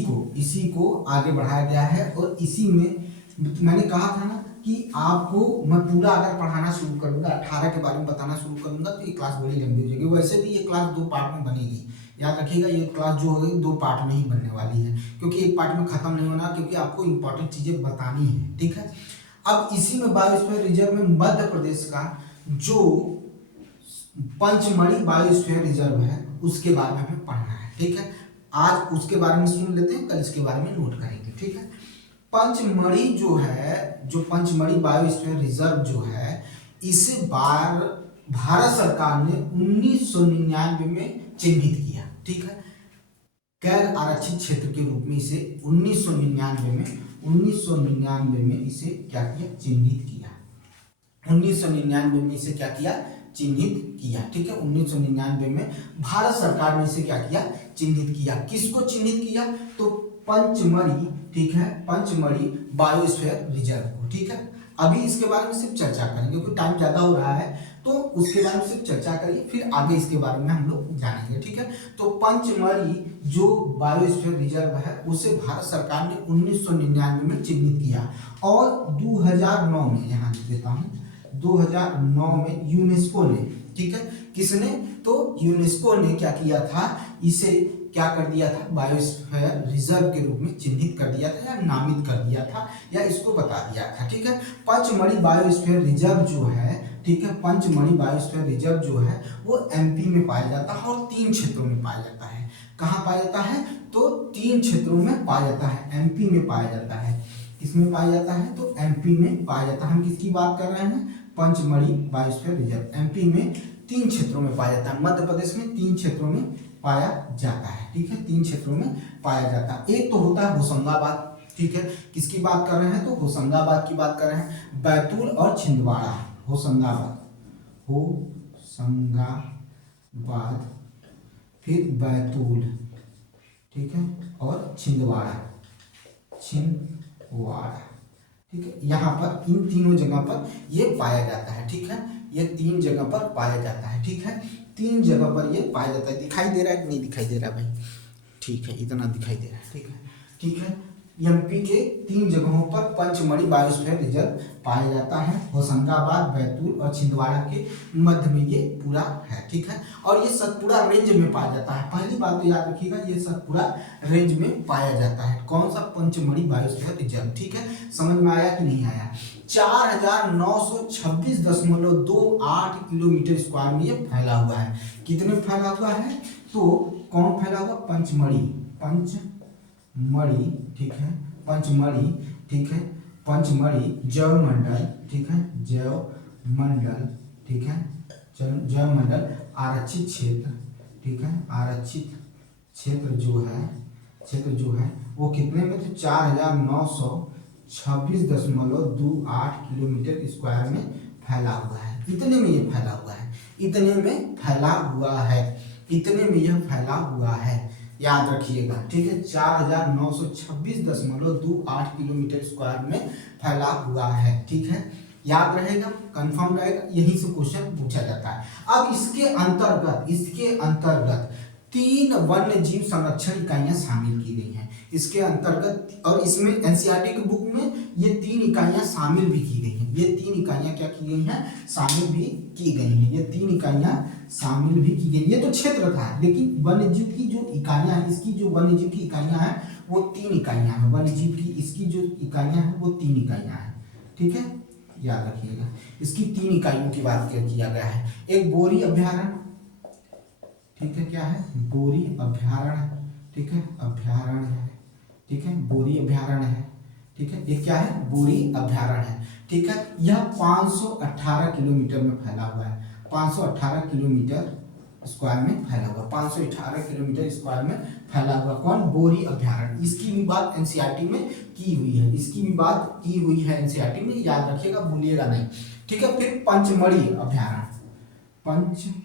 को आगे बढ़ाया गया है। और इसी में मैंने कहा था ना कि आपको मैं पूरा अगर पढ़ाना शुरू करूंगा, 18 के बारे में बताना शुरू करूंगा, तो ये क्लास बड़ी लंबी हो जाएगी। वैसे भी ये क्लास 2 पार्ट में बनेगी, याद रखिएगा, ये क्लास जो होगी 2 पार्ट में ही बनने वाली है, क्योंकि एक पार्ट में खत्म नहीं होना, क्योंकि आपको इंपॉर्टेंट चीजें बतानी है। ठीक है, अब इसी में बायोस्फीयर रिजर्व में मध्य प्रदेश का जो पंचमढ़ी बायोस्फीयर रिजर्व है उसके बारे में हमें पढ़ना है। ठीक है, आज उसके बारे में सुन लेते हैं, कल इसके बारे में नोट करेंगे। ठीक है, पंचमढ़ी जो पंचमढ़ी बायोस्फीयर रिजर्व जो है, इसे भारत सरकार ने 1999 में चिन्हित किया। ठीक है, गैर आरक्षित क्षेत्र के रूप में इसे 1999 में इसे क्या किया, चिन्हित किया। 1999 में इसे क्या किया, चिन्हित किया। ठीक है, 1999 में भारत सरकार ने इसे क्या किया, चिन्हित किया। किसको चिन्हित किया, तो पंचमढ़ी, ठीक है, पंचमढ़ी बायोस्फीयर रिजर्व को। ठीक है, अभी इसके बारे में सिर्फ चर्चा करेंगे क्योंकि टाइम ज्यादा हो रहा है, तो उसके बारे में सिर्फ चर्चा करिए, फिर आगे इसके बारे में हम लोग जानेंगे। ठीक है, तो पंचमढ़ी जो बायोस्फीयर रिजर्व है उसे भारत सरकार ने 1999 में चिन्हित किया और 2009 में, यहाँ लिख देता हूँ, 2009 में यूनेस्को ने, ठीक है, किसने, तो यूनेस्को ने क्या किया था, इसे क्या कर दिया था, बायोस्फीयर रिजर्व के रूप में चिन्हित कर दिया था या नामित कर दिया था या इसको बता दिया था। ठीक है, पंचमढ़ी बायोस्फीयर रिजर्व जो है, ठीक है, पंचमढ़ी बायोस्फीयर रिजर्व जो है वो एमपी में पाया जाता है और 3 क्षेत्रों में पाया जाता है। कहाँ पाया जाता है, तो 3 क्षेत्रों में पाया जाता है, एमपी में पाया जाता है। किसमें पाया जाता है, तो एमपी में पाया जाता है। हम किसकी बात कर रहे हैं, पंचमढ़ी बायोस्फीयर रिजर्व एमपी में 3 क्षेत्रों में पाया जाता है। मध्य प्रदेश में 3 क्षेत्रों में पाया जाता है। ठीक है, 3 क्षेत्रों में पाया जाता है। एक तो होता है होशंगाबाद, ठीक है, किसकी बात कर रहे हैं, तो होशंगाबाद की बात कर रहे हैं, बैतूल और छिंदवाड़ा, होशंगाबाद, फिर बैतूल, ठीक है, और छिंदवाड़ा, ठीक है, यहाँ पर इन तीनों जगह पर ये पाया जाता है। ठीक है, ये 3 जगह पर पाया जाता है। ठीक है, 3 जगह पर ये पाया जाता है। दिखाई दे रहा है कि नहीं दिखाई दे रहा भाई, ठीक है, इतना दिखाई दे रहा है। ठीक है, ठीक है, एमपी के 3 जगहों पर पंचमढ़ी बायोस्फीयर रिजर्व पाया जाता है। होशंगाबाद, बैतूल और छिंदवाड़ा के मध्य में ये पूरा है, ठीक है। और ये सतपुड़ा रेंज में पाया जाता है। पहली बात तो याद रखिएगा, ये सतपुड़ा रेंज में पाया जाता है। कौन सा? पंचमढ़ी बायोस्फीयर रिजर्व, ठीक है। समझ में आया कि नहीं आया? 4926.28 किलोमीटर स्क्वायर में ये फैला हुआ है। कितने में फैला हुआ है? तो कौन फैला हुआ? पंचमढ़ी, पंचमढ़ी, ठीक है, पंचमढ़ी, ठीक है, पंचमढ़ी जैव मंडल, ठीक है, जैव मंडल, ठीक है, जैव मंडल आरक्षित क्षेत्र, ठीक है, आरक्षित क्षेत्र जो है वो कितने में? तो 4926.28 किलोमीटर स्क्वायर में फैला हुआ है। इतने में ये फैला हुआ है, इतने में फैला हुआ है, इतने में यह फैला हुआ है, याद रखिएगा, ठीक है। 4926.28 किलोमीटर स्क्वायर में फैला हुआ है, ठीक है। याद रहेगा, कंफर्म रहेगा, यहीं से क्वेश्चन पूछा जाता है। अब इसके अंतर्गत 3 वन्य जीव संरक्षण इकाइयां शामिल की गई हैं इसके अंतर्गत। और इसमें एनसीईआरटी की बुक में ये 3 इकाइयां शामिल भी की गई हैं। ये 3 इकाइयां क्या की गई हैं? शामिल भी की गई हैं। ये 3 इकाइयां शामिल भी की गई। ये तो क्षेत्र था, लेकिन वन्यजीव की जो इकाइयां हैं, इसकी जो वन्यजीव की इकाइयां हैं वो 3 इकाइयां हैं। वन्यजीव की इसकी जो इकाइयां हैं वो 3 इकाइयां हैं, ठीक है, याद रखिएगा। इसकी 3 इकाइयों की बात किया गया है। एक बोरी अभ्यारण्य, ठीक है, क्या है? बोरी अभ्यारण्य, ठीक है, अभ्यारण्य है, ठीक है, बोरी अभ्यारण्य है, ठीक है। ये क्या है? बोरी अभ्यारण्य है, ठीक है। यह 518 किलोमीटर में फैला हुआ है। 518 किलोमीटर स्क्वायर में फैला हुआ, 518 किलोमीटर स्क्वायर में फैला हुआ। कौन? बोरी अभ्यारण्य। इसकी भी बात एनसीईआरटी में की हुई है, इसकी भी बात की हुई है एनसीईआरटी में, याद रखिएगा, भूलिएगा नहीं, ठीक है। फिर पंचमढ़ी अभ्यारण्य, पंचमढ़ी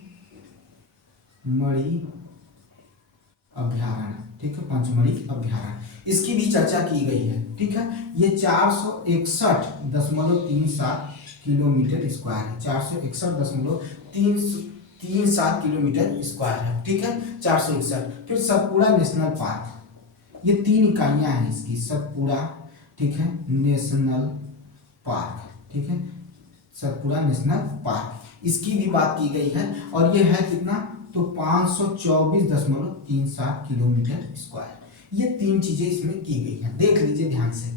अभ्यारण्य, ठीक है, पंचमढ़ी अभ्यारण्य, इसकी भी चर्चा की गई है, ठीक है। ये 461.37 किलोमीटर स्क्वायर है, 461.37 किलोमीटर स्क्वायर है, ठीक है, 461। फिर सतपुड़ा नेशनल पार्क, ये 3 इकाइयां हैं इसकी। सतपुड़ा, ठीक है, नेशनल पार्क, ठीक है, सतपुड़ा नेशनल पार्क, इसकी भी बात की गई है। और ये है कितना? तो 524.37 किलोमीटर स्क्वायर। ये 3 चीजें इसमें की गई हैं, देख लीजिए ध्यान से,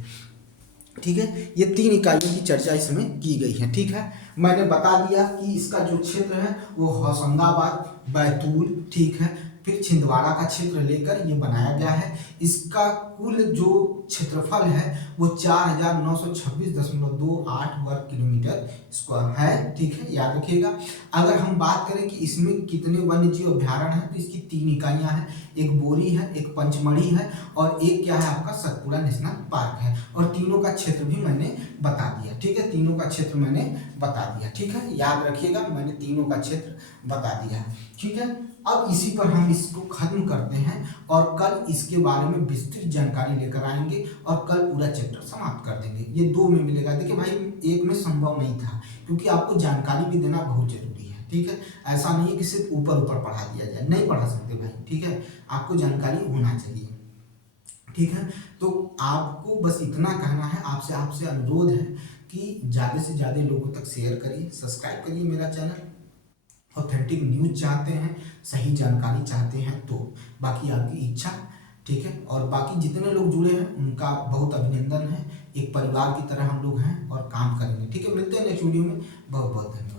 ठीक है। ये 3 इकाइयों की चर्चा इसमें की गई है, ठीक है। मैंने बता दिया कि इसका जो क्षेत्र है वो होशंगाबाद, बैतूल, ठीक है, फिर छिंदवाड़ा का क्षेत्र लेकर ये बनाया गया है। इसका कुल जो क्षेत्रफल है वो 4926.28 वर्ग किलोमीटर स्क्वायर है, ठीक है, याद रखिएगा। अगर हम बात करें कि इसमें कितने वन्य जीव अभ्यारण्य हैं, तो इसकी 3 इकाइयां हैं। एक बोरी है, एक पंचमढ़ी है, और एक क्या है आपका? सतपुड़ा नेशनल पार्क है। और तीनों का क्षेत्र भी मैंने बता दिया, ठीक है, तीनों का क्षेत्र मैंने बता दिया, ठीक है, याद रखिएगा, मैंने तीनों का क्षेत्र बता दिया, ठीक है। अब इसी पर हम इसको खत्म करते हैं और कल इसके बारे में विस्तृत जानकारी लेकर आएंगे और कल पूरा चैप्टर समाप्त कर देंगे। ये 2 में मिलेगा। देखिए भाई, 1 में संभव नहीं था, क्योंकि आपको जानकारी भी देना बहुत जरूरी है, ठीक है। ऐसा नहीं है कि सिर्फ ऊपर ऊपर पढ़ा दिया जाए, नहीं पढ़ा सकते भाई, ठीक है, आपको जानकारी होना चाहिए, ठीक है। तो आपको बस इतना कहना है, आपसे अनुरोध है कि ज़्यादा से ज़्यादा लोगों तक शेयर करिए, सब्सक्राइब करिए मेरा चैनल। ऑथेंटिक न्यूज चाहते हैं, सही जानकारी चाहते हैं तो बाकी आपकी इच्छा, ठीक है। और बाकी जितने लोग जुड़े हैं उनका बहुत अभिनंदन है। एक परिवार की तरह हम लोग हैं और काम करेंगे, ठीक है। मिलते हैं नेक्स्ट वीडियो में। बहुत बहुत धन्यवाद।